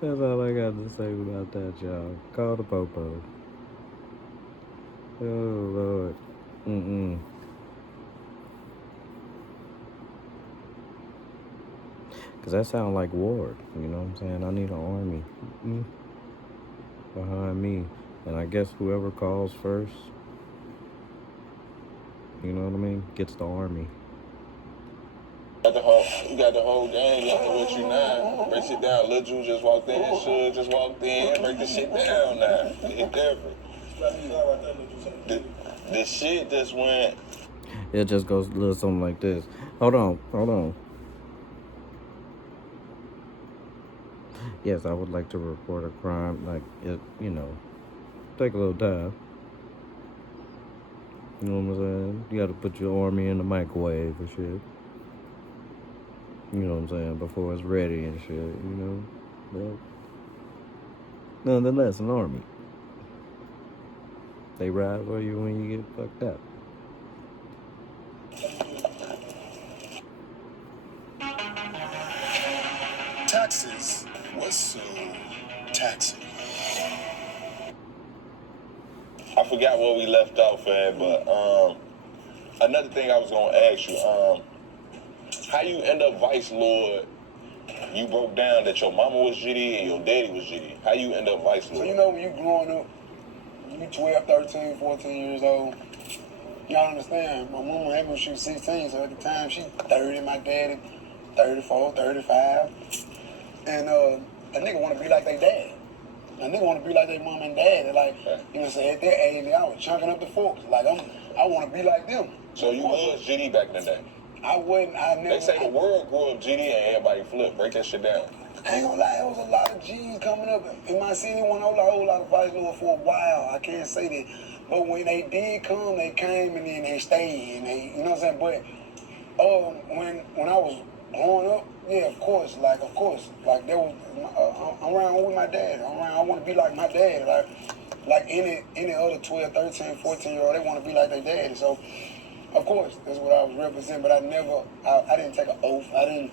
That's all I got to say about that, y'all. Call the popo. Oh, Lord. Because that sounds like war. You know what I'm saying? I need an army behind me. And I guess whoever calls first, you know what I mean, gets the army. You got the whole gang out with you now. Break shit down. Lil Ju just walked in. Suggs just walked in. Break the shit down now. It's different. The shit just went. It just goes a little something like this. Hold on. Yes, I would like to report a crime. Like, it, you know, take a little time. You know what I'm saying? You gotta put your army in the microwave and shit. You know what I'm saying? Before it's ready and shit, you know? But nonetheless, an army. They ride for you when you get fucked up. Taxes was so taxing. I forgot where we left off at, but another thing I was gonna ask you, how you end up vice lord? You broke down that your mama was GD and your daddy was GD. How you end up vice lord? So you know when you growing up, you 12, 13, 14 years old, y'all understand, my mama had me when she was 16, so at the time she 30, my daddy 34, 35. And a nigga want to be like their dad. A nigga want to be like their mom and dad. Like, you know what I'm saying, at their age, I was chunking up the forks. Like, I want to be like them. So you was GD back in the day? I never. They say the world grew up GD and everybody flipped. Break that shit down. I ain't gonna lie, there was a lot of G's coming up in my city. Wasn't a whole lot of vice lord for a while. I can't say that. But when they did come, they came and then they stayed. And they, you know what I'm saying? But when I was growing up, yeah, of course. Like there was, I'm around with my dad. I want to be like my dad. Like any other 12, 13, 14-year-old, they want to be like their daddy. So, of course, that's what I was representing. But I didn't take an oath. I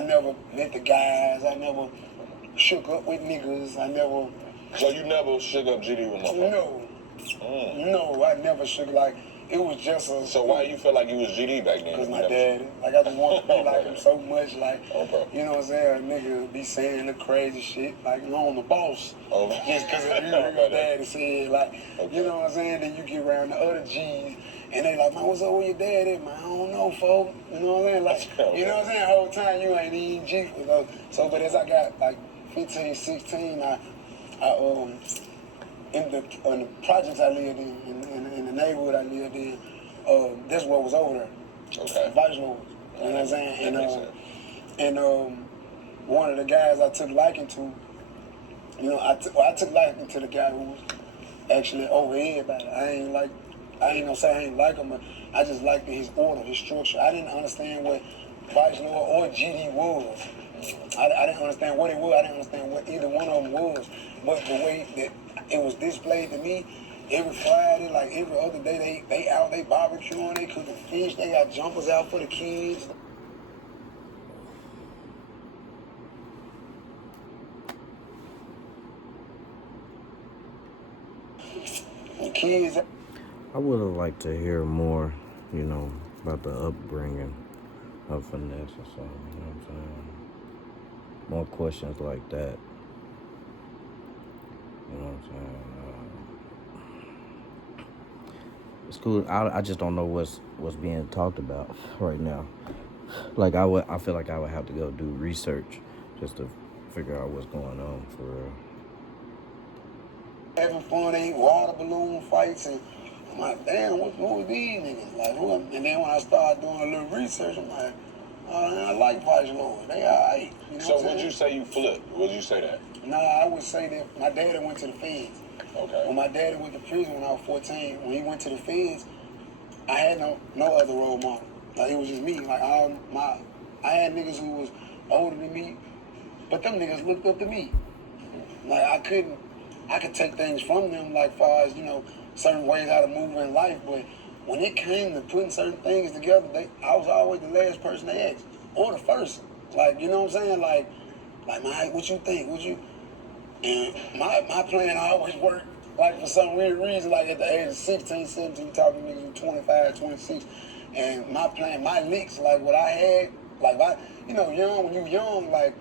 never met the guys. I never shook up with niggas. So you never shook up GD with my mom? No. No, I never should. Like, it was just a... So why you feel like you was GD back then? Because my daddy. Like, I just wanted to be like him so much. Like, Okay. you know what I'm saying? A nigga be saying the crazy shit. Like, you know, I'm the boss. Okay. Just because if you hear your daddy say it, like, you know what I'm saying? Then you get around the other G's, and they like, man, what's up with your dad at, man? I don't know, folks. You know what I'm saying? Like, you know what I'm saying? The whole time you ain't even G for those. So, but as I got, like, 15, 16, in the projects I lived in the neighborhood I lived in, that's what was over there. Okay. Vice Lords. You know what I'm saying? And one of the guys I took liking to, you know, I took liking to the guy who was actually over everybody. I ain't gonna say I ain't like him, but I just liked his order, his structure. I didn't understand what Vice Lord or GD was. I didn't understand what it was. I didn't understand what either one of them was. But the way that it was displayed to me, every Friday, like every other day, they out, they barbecuing, they cooking fish, they got jumpers out for the kids. The kids. I would have liked to hear more, you know, about the upbringing of Finesse or something, you know what I'm saying? More questions like that. You know what I'm saying? It's cool. I just don't know what's being talked about right now. Like I feel like I would have to go do research just to figure out what's going on for real. Having fun, they water balloon fights, and I'm like, damn, who are these niggas? Like, who? And then when I started doing a little research, I'm like, I like Vice Lord. They alright. You know So what would you say you flipped? Would you say that? Nah, I would say that my daddy went to the feds. Okay. When my daddy went to prison when I was 14, when he went to the feds, I had no other role model. Like, it was just me. Like, I had niggas who was older than me, but them niggas looked up to me. Like, I could take things from them, like, far as, you know, certain ways how to move in life, but when it came to putting certain things together, I was always the last person to ask, or the first. Like, you know what I'm saying? Like, man, what you think? And my plan always worked, like, for some weird reason, like, at the age of 16, 17, you talking to niggas who 25, 26, and my plan, my licks, like, what I had, like, you know, when you young, like,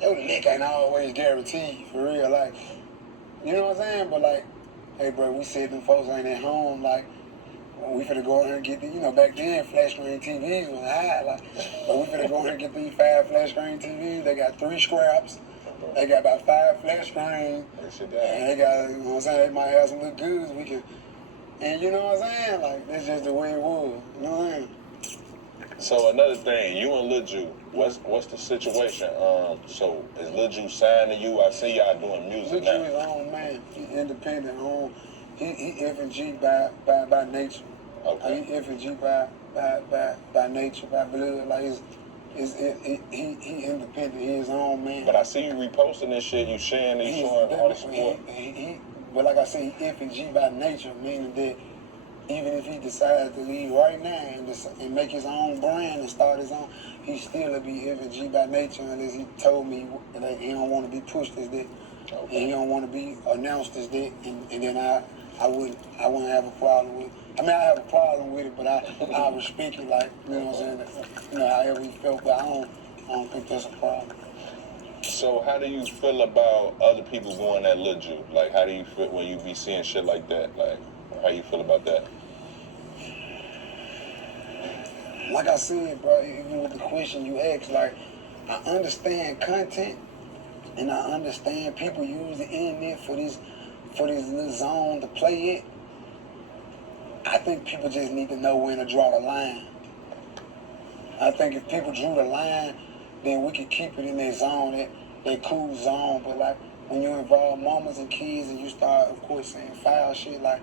your lick ain't always guaranteed, for real, like, you know what I'm saying? But, like, hey, bro, we said them folks ain't at home, like, we finna go out here and get the, you know, back then, flat screen TVs was high, like, but we finna go out here and get these 5 flat screen TVs. They got 3 scraps. They got about 5 flat screens. And they got, you know what I'm saying, they might have some little goods we can, and you know what I'm saying? Like, that's just the way it was, you know what I'm saying? So another thing, you and Lil Ju, what's the situation? So is Lil Ju signed to you? I see y'all doing music now. Lil Ju is his own man. He independent, he F&G by nature. Okay. He F&G by nature, by blood. Like, he independent. He his own man. But I see you reposting this shit. You sharing these, showing all this support. But like I say, he F&G by nature, meaning that even if he decides to leave right now and make his own brand and start his own, he still will be F&G by nature unless he told me that he don't want to be pushed as that. Okay. And he don't want to be announced as that. And then I wouldn't have a problem with it. I mean, I have a problem with it, but I respect it, like, you know what I'm saying? You know, however he felt, but I don't think that's a problem. So how do you feel about other people going at Lil Ju? Like, how do you feel when you be seeing shit like that? Like, how you feel about that? Like I said, bro, even with the question you asked, like, I understand content, and I understand people use the internet for this little zone to play it. I think people just need to know when to draw the line. I think if people drew the line, then we could keep it in that zone, that cool zone. But, like, when you involve mamas and kids and you start, of course, saying foul shit, like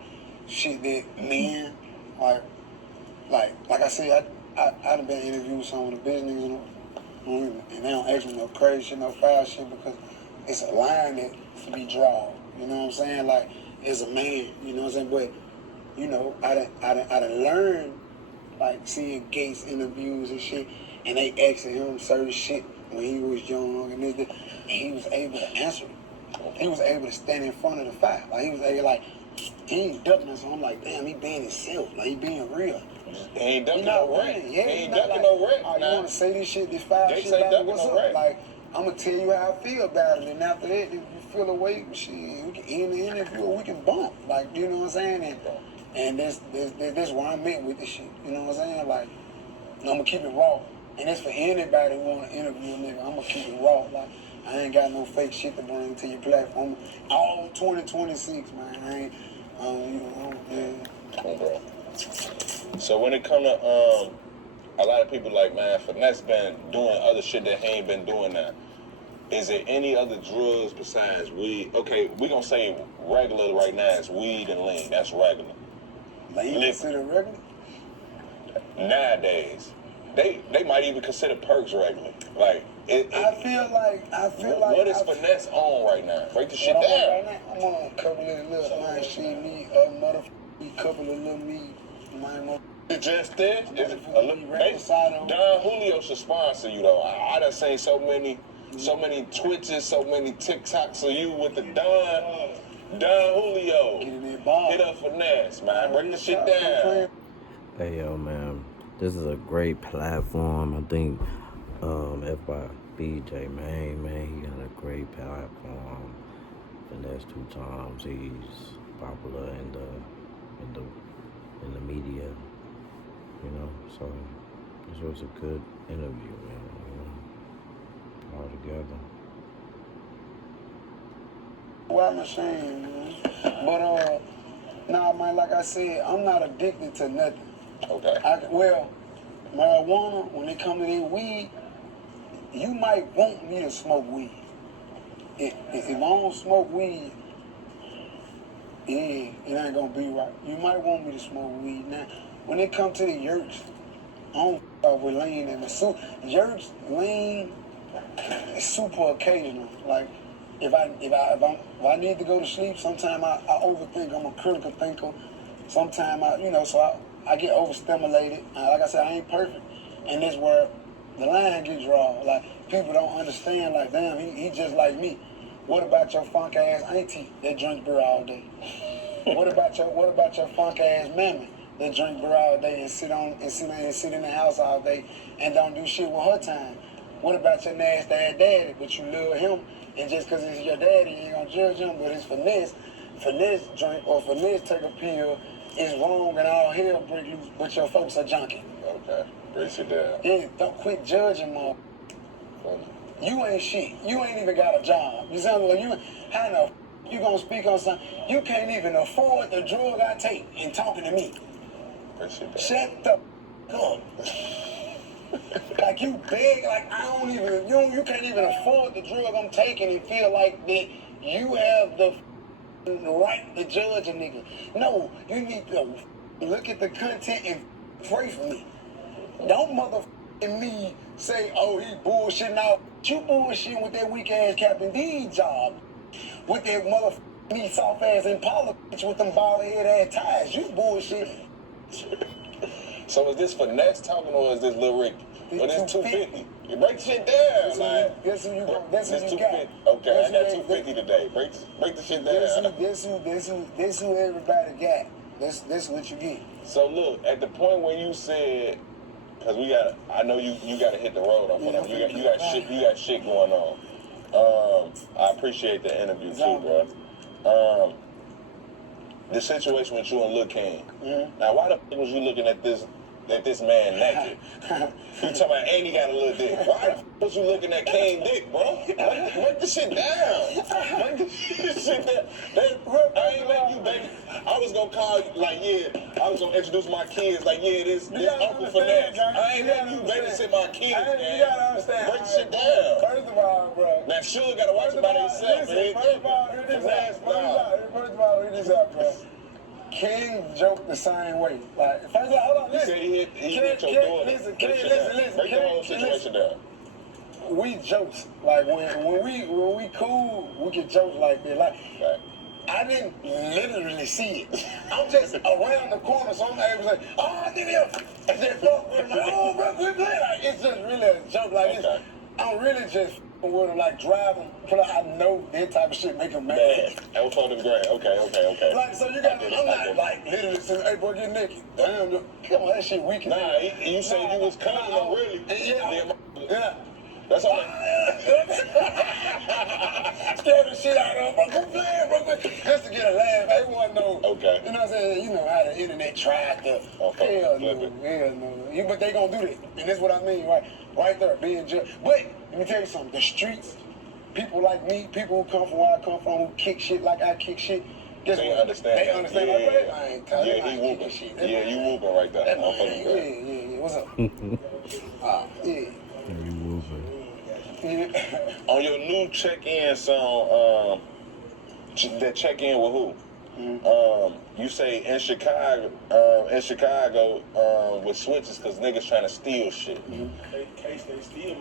shit that men, like I said, I've been interviewing some of the business, and they don't ask me no crazy shit, no foul shit, because it's a line that to be drawn. You know what I'm saying? Like, as a man, you know what I'm saying? But, you know, I done learned, like, seeing Gates interviews and shit, and they asking him certain shit when he was young and and he was able to answer it. He was able to stand in front of the fire. Like, he was able, like, he ain't ducking us. So I'm like, damn, he being himself. Like, he being real. He ain't ducking not no rent. running. He Yeah, ain't not ducking like, no rent. oh, you Nah. want to say this shit, this foul They shit say about ducking what's no up? rent. Like, I'm going to tell you how I feel about it. And after that, if you feel away, shit, we can end the interview or we can bump. Like, you know what I'm saying? And that's where I'm at with this shit. You know what I'm saying? Like, I'm going to keep it raw. And it's for anybody who want to interview a nigga. I'm going to keep it raw. Like, I ain't got no fake shit to bring to your platform. All 2026, man. I ain't, Oh, bro. So when it come to, a lot of people like, man, Finesse been doing other shit that he ain't been doing now. Is there any other drugs besides weed? Okay, we gonna say regular right now is weed and lean. That's regular. Lean consider regular? Nowadays, they might even consider perks regular. Like, I feel like what is Finesse on right now? Break the shit what down. I'm on right now, I'm on a couple of little man shit, me, motherfucking couple of little me, man, Just this? Is it a little, Don Julio should sponsor you though. I done seen so many Twitches, so many TikToks of you with the Don Julio. Hit up Finesse, man. Break the shit down. Hey, yo, man. This is a great platform. I think FYBJ, man, he got a great platform. Finesse2Tymes, he's popular in the media, you know. So this was a good interview, man. You know, all together. Well, I'm ashamed, man. But nah, man, like I said, I'm not addicted to nothing. Okay. Marijuana, when it comes to that weed, you might want me to smoke weed. If I don't smoke weed, yeah, it ain't gonna be right. You might want me to smoke weed. Now, when it comes to the yurts, I don't fuck with lean and yurts, lean is super occasional. Like, if I need to go to sleep, sometimes I overthink. I'm a critical thinker. Sometimes I get overstimulated. Like I said, I ain't perfect. And that's where the line gets drawn. Like, people don't understand, like, damn, he just like me. What about your funk ass auntie that drinks beer all day? What about your funk ass mammy that drink beer all day and sit in the house all day and don't do shit with her time? What about your nasty ass daddy, but you love him, and just because he's your daddy, you ain't gonna judge him, but it's Finesse drink or Finesse take a pill is wrong and all hell break loose, but your folks are junkie. Okay, break it down. Yeah, don't quit judging, mom. You ain't shit. You ain't even got a job. You sound like how the you gonna speak on something? You can't even afford the drug I take and talking to me. Shut the up. Like, you beg, like, I don't even, you can't even afford the drug I'm taking and feel like that you have the right to judge a nigga. No, you need to look at the content and pray for me. Don't motherfucking me say, oh, he bullshitting out. You bullshitting with that weak ass Captain D job. With that motherfucking me soft ass Impala bitch with them bald head ass ties. You bullshitting. So is this Finesse talking or is this Lil Ricky? Or this 250? You break shit down, like. That's who you got. Okay, I got 250 today. Break the shit down. This who everybody got. This what you get. So look, at the point where you said, because I know you got to hit the road off of them. You got shit going on. I appreciate the interview too, bro. The situation with you and Lil King. Mm-hmm. Now, why the fuck was you looking at this man naked? You talking about, and he got a little dick. Why the fuck was you looking at King dick, bro? Break the shit down. Break the shit down. I ain't letting you, baby. I was gonna call you, like, yeah. I was gonna introduce my kids, like, yeah, this Uncle Finesse. I ain't letting you babysit my kids, man. You gotta understand. Break the shit down. First of all, bro. Now, Suge gotta watch it by himself. First of all, hear this out, bro. King joked the same way. Like, first of all, hold on, listen. He hit your daughter. Listen. Break the whole situation down. We jokes. Like, when we cool, we can joke like that. Like, right. I didn't literally see it. I'm just around the corner, so I'm able to say, oh, nigga, and then fuck with him. Like, oh, bro, we play. Like, it's just really a joke like this. I'm really just word of like driving, but I know that type of shit make him mad. That was on the grand. Okay. Like, so you got, I'm not like literally saying, hey, bro, get naked. Damn, come on, that shit weak. Nah, you said you was coming up really. Yeah. That's all. Scared the shit out of him, bro. Come playing, bro. Just to get a laugh. Everyone know. Okay. You know what I'm saying? You know how the internet tried to. Hell no. But they gonna do that. And that's what I mean, right? Right there, being judged. But let me tell you something. The streets, people like me, people who come from where I come from, who kick shit like I kick shit. Guess they what? understand. They understand. Yeah, Like, yeah. I ain't telling He whooping. shit. Yeah, you whooping right there. Yeah. What's up? Yeah. You moving. On your new check-in song, that check-in with who? You say in Chicago, with switches because niggas trying to steal shit. In case they steal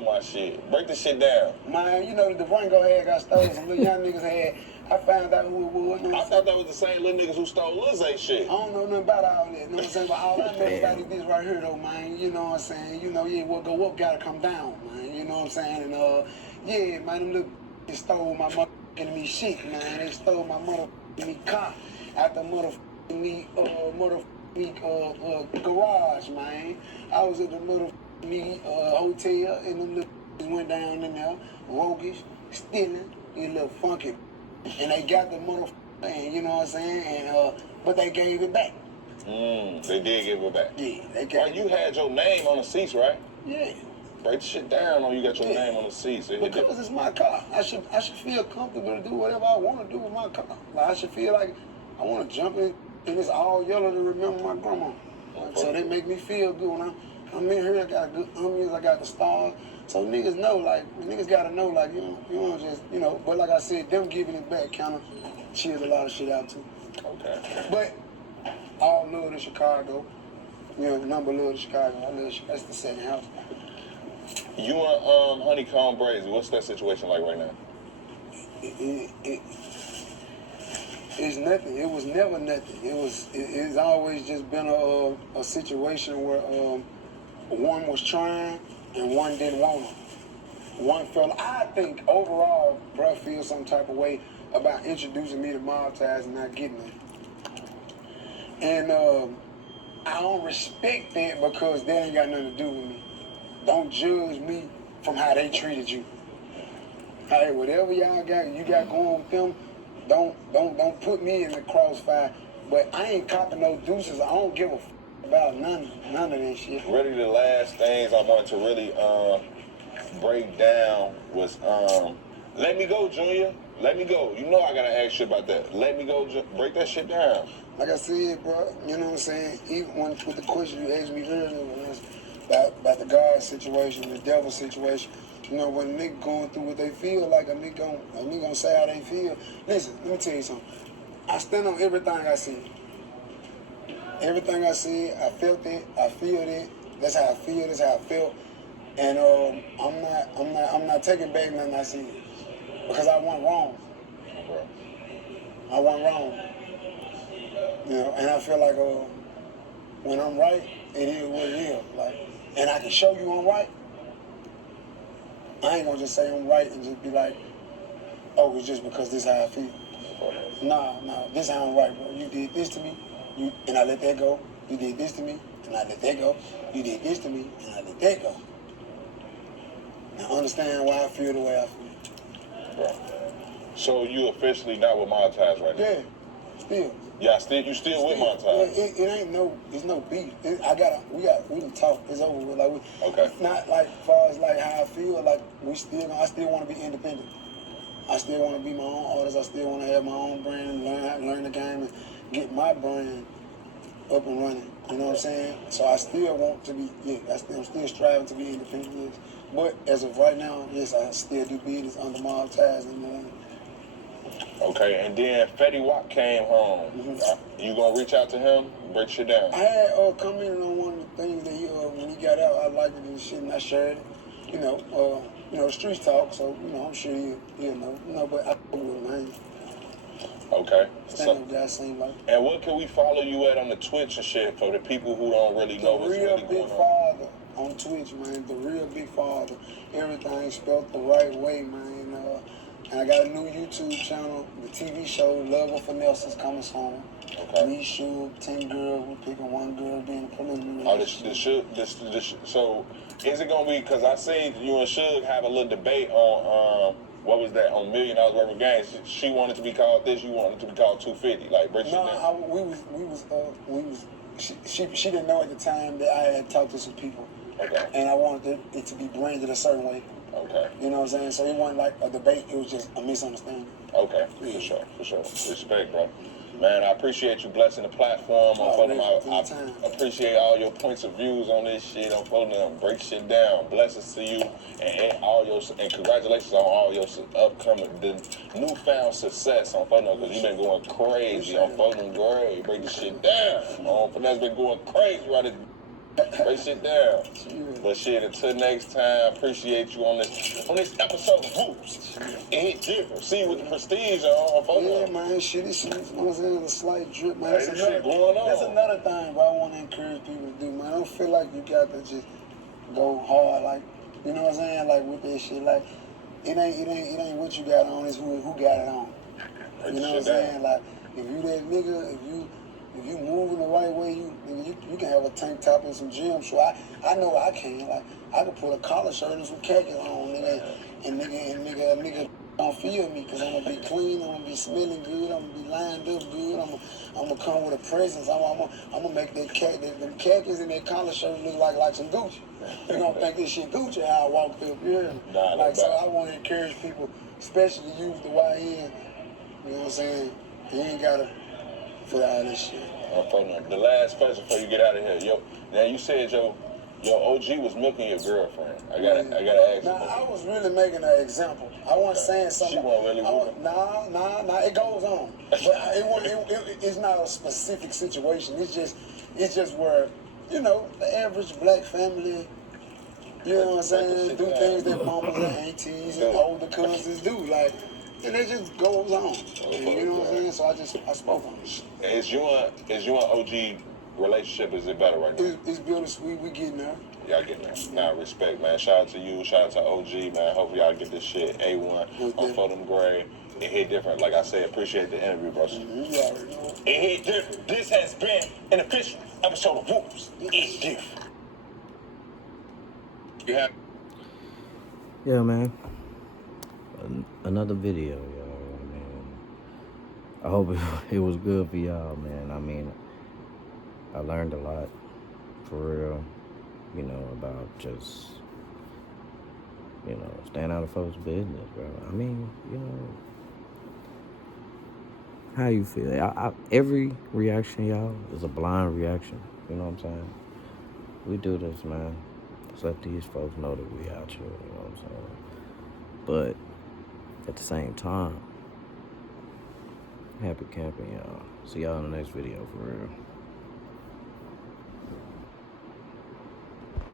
my shit. Break the shit down. Man, you know the Durango had got stolen. Some little young niggas had. I found out who it was. I thought that was the same little niggas who stole Liz's shit. I don't know nothing about all that. You know what I'm saying? But all I know about this right here, though, man. You know what I'm saying? You know, yeah, what go up gotta come down, man. You know what I'm saying? And yeah, man, them little stole my motherfucking me shit, man. They stole my motherfucking me car after motherfucking me garage, man. I was at the motherfucking me hotel, and them little went down in there, roguish, stealing, you little funky. And they got the motherfucker, you know what I'm saying? And but they gave it back. They did give it back. Yeah, they gave Well, you had your name on the seats, right? Yeah. Break the shit down on you got your name on the seats. Because it's my car. I should feel comfortable to do whatever I want to do with my car. Like I should feel like I want to jump in and it's all yellow to remember my grandma. So they make me feel good when I'm in here. I got a good ambience. I got the stars. So niggas know, like, niggas gotta know, like, you don't just, you know, but like I said, them giving it back kind of chills a lot of shit out too. Okay. But all love to Chicago. You know, number love to Chicago. I love Chicago. That's the second house. You and Honeycomb Brazy, what's that situation like right now? It's nothing. It was never nothing. It's always just been a situation where one was trying and one didn't want to. One felt, I think overall, bruh feels some type of way about introducing me to mob ties and not getting it. And I don't respect that because that ain't got nothing to do with me. Don't judge me from how they treated you. Hey, whatever y'all got going with them, don't put me in the crossfire. But I ain't copping no deuces. I don't give a about none of that shit. Really, the last things I wanted to really break down was let me go, Junior. Let me go. You know I gotta ask you about that. Let me go. Break that shit down. Like I said, bro, you know what I'm saying? Even with the question you asked me earlier was about the God situation, the devil situation. You know, when a nigga going through what they feel like, a nigga gonna say how they feel. Listen, let me tell you something. I stand on everything I see. Everything I see, I felt it, I feel it. That's how I feel, that's how I felt. And I'm not taking back nothing I see. Because I went wrong. I went wrong. You know, and I feel like when I'm right, it is what it is. Like, and I can show you I'm right. I ain't gonna just say I'm right and just be like, oh, it's just because this is how I feel. Nah, this is how I'm right, bro. You did this to me, and I let that go. You did this to me, and I let that go. You did this to me, and I let that go. Now understand why I feel the way I feel. Bro. So you officially not with Mob Ties right now? Yeah, still. Yeah, you still with Mob Ties? It ain't it's no beef. We done talk. It's over with. Like okay. It's not like far as like how I feel. Like I still want to be independent. I still want to be my own artist. I still want to have my own brand and learn the game and get my brand up and running. You know what I'm saying? So I still want to be. I'm still striving to be independent. Yes. But as of right now, yes, I still do business under Mob Ties and. Okay, and then Fetty Wap came home. Mm-hmm. You gonna reach out to him, break shit down? I had commented on one of the things that when he got out, I liked it and shit, and I shared it. You know, street talk. So I'm sure he'll know. But I wouldn't mind. Okay. Stand-up guy seem like. And what can we follow you at on the Twitch and shit for the people who don't really know what's really going on? Father. on Twitch, man. The Real Big Father. Everything spelled the right way, man. And I got a new YouTube channel. The TV show Love of Finesse is coming soon. Okay. Me, Suggs, 10 girls. We're picking one girl being a preliminary. Oh, so is it gonna be? Because I seen you and Suggs have a little debate on what was that on $1 million worth of games? She wanted to be called this. You wanted to be called 250. Like break shit down. She didn't know at the time that I had talked to some people. Okay. And I wanted it to be branded a certain way. Okay. You know what I'm saying? So it wasn't like a debate. It was just a misunderstanding. Okay. For sure. Respect, bro. Man, I appreciate you blessing the platform. I appreciate all your points of views on this shit. I'm putting them break shit down. Blessings to you and congratulations on all your upcoming, the newfound success on Finesse, because you've been going crazy on Finesse Grade. Break this shit down. Finesse been going crazy right at break shit down. But shit, until next time, appreciate you on this episode of Hoops. It different. See you with the prestige on Yeah, man, shit, this shit, you know what I'm saying, a slight drip, man. Hey, this shit going on. That's another thing, bro, I want to encourage people to do, man. I don't feel like you got to just go hard, like, you know what I'm saying, like with this shit, like, it ain't what you got on, it's who got it on. You know what I'm saying? Like, if you that nigga, if you moving the right way, you can have a tank top and some gym. So I know I can. Like, I can put a collar shirt and some khakis on, nigga, and nigga don't feel me, because I'm gonna be clean, I'm gonna be smelling good, I'm gonna be lined up good, I'm gonna come with a presence. I'm gonna make them khakis and that collar shirt look like some Gucci. You don't think this shit Gucci how I walked up here. So I want to encourage people, especially use the YN. You know what I'm saying? You ain't gotta for all this shit. The last question before you get out of here, now you said your OG was milking your girlfriend. I gotta ask you. I was really making an example. I wasn't saying something. She wasn't really moving. Nah. It goes on, but it's not a specific situation. It's just where, you know, the average black family. You know what I'm saying? Do things that mamas and aunties and older cousins do, like. And it just goes on. You know what I'm saying? So I spoke on it. Is you and OG relationship, is it better right now? It's bittersweet. We getting there. Y'all getting there. Nah, respect, man. Shout out to you. Shout out to OG, man. Hopefully y'all get this shit A1 on Photo Grade. It hit different. Like I said, appreciate the interview, bro. It hit different. This has been an official episode of Whoops. It's different. You have? Yeah, man. Another video, y'all. I mean, I hope it was good for y'all, man. I mean, I learned a lot, for real, you know, about just, you know, staying out of folks' business, bro. I mean, you know, how you feel. Every reaction, y'all, is a blind reaction. You know what I'm saying? We do this, man. Just let these folks know that we out here, you know what I'm saying? But at the same time, happy camping, y'all. See y'all in the next video, for real.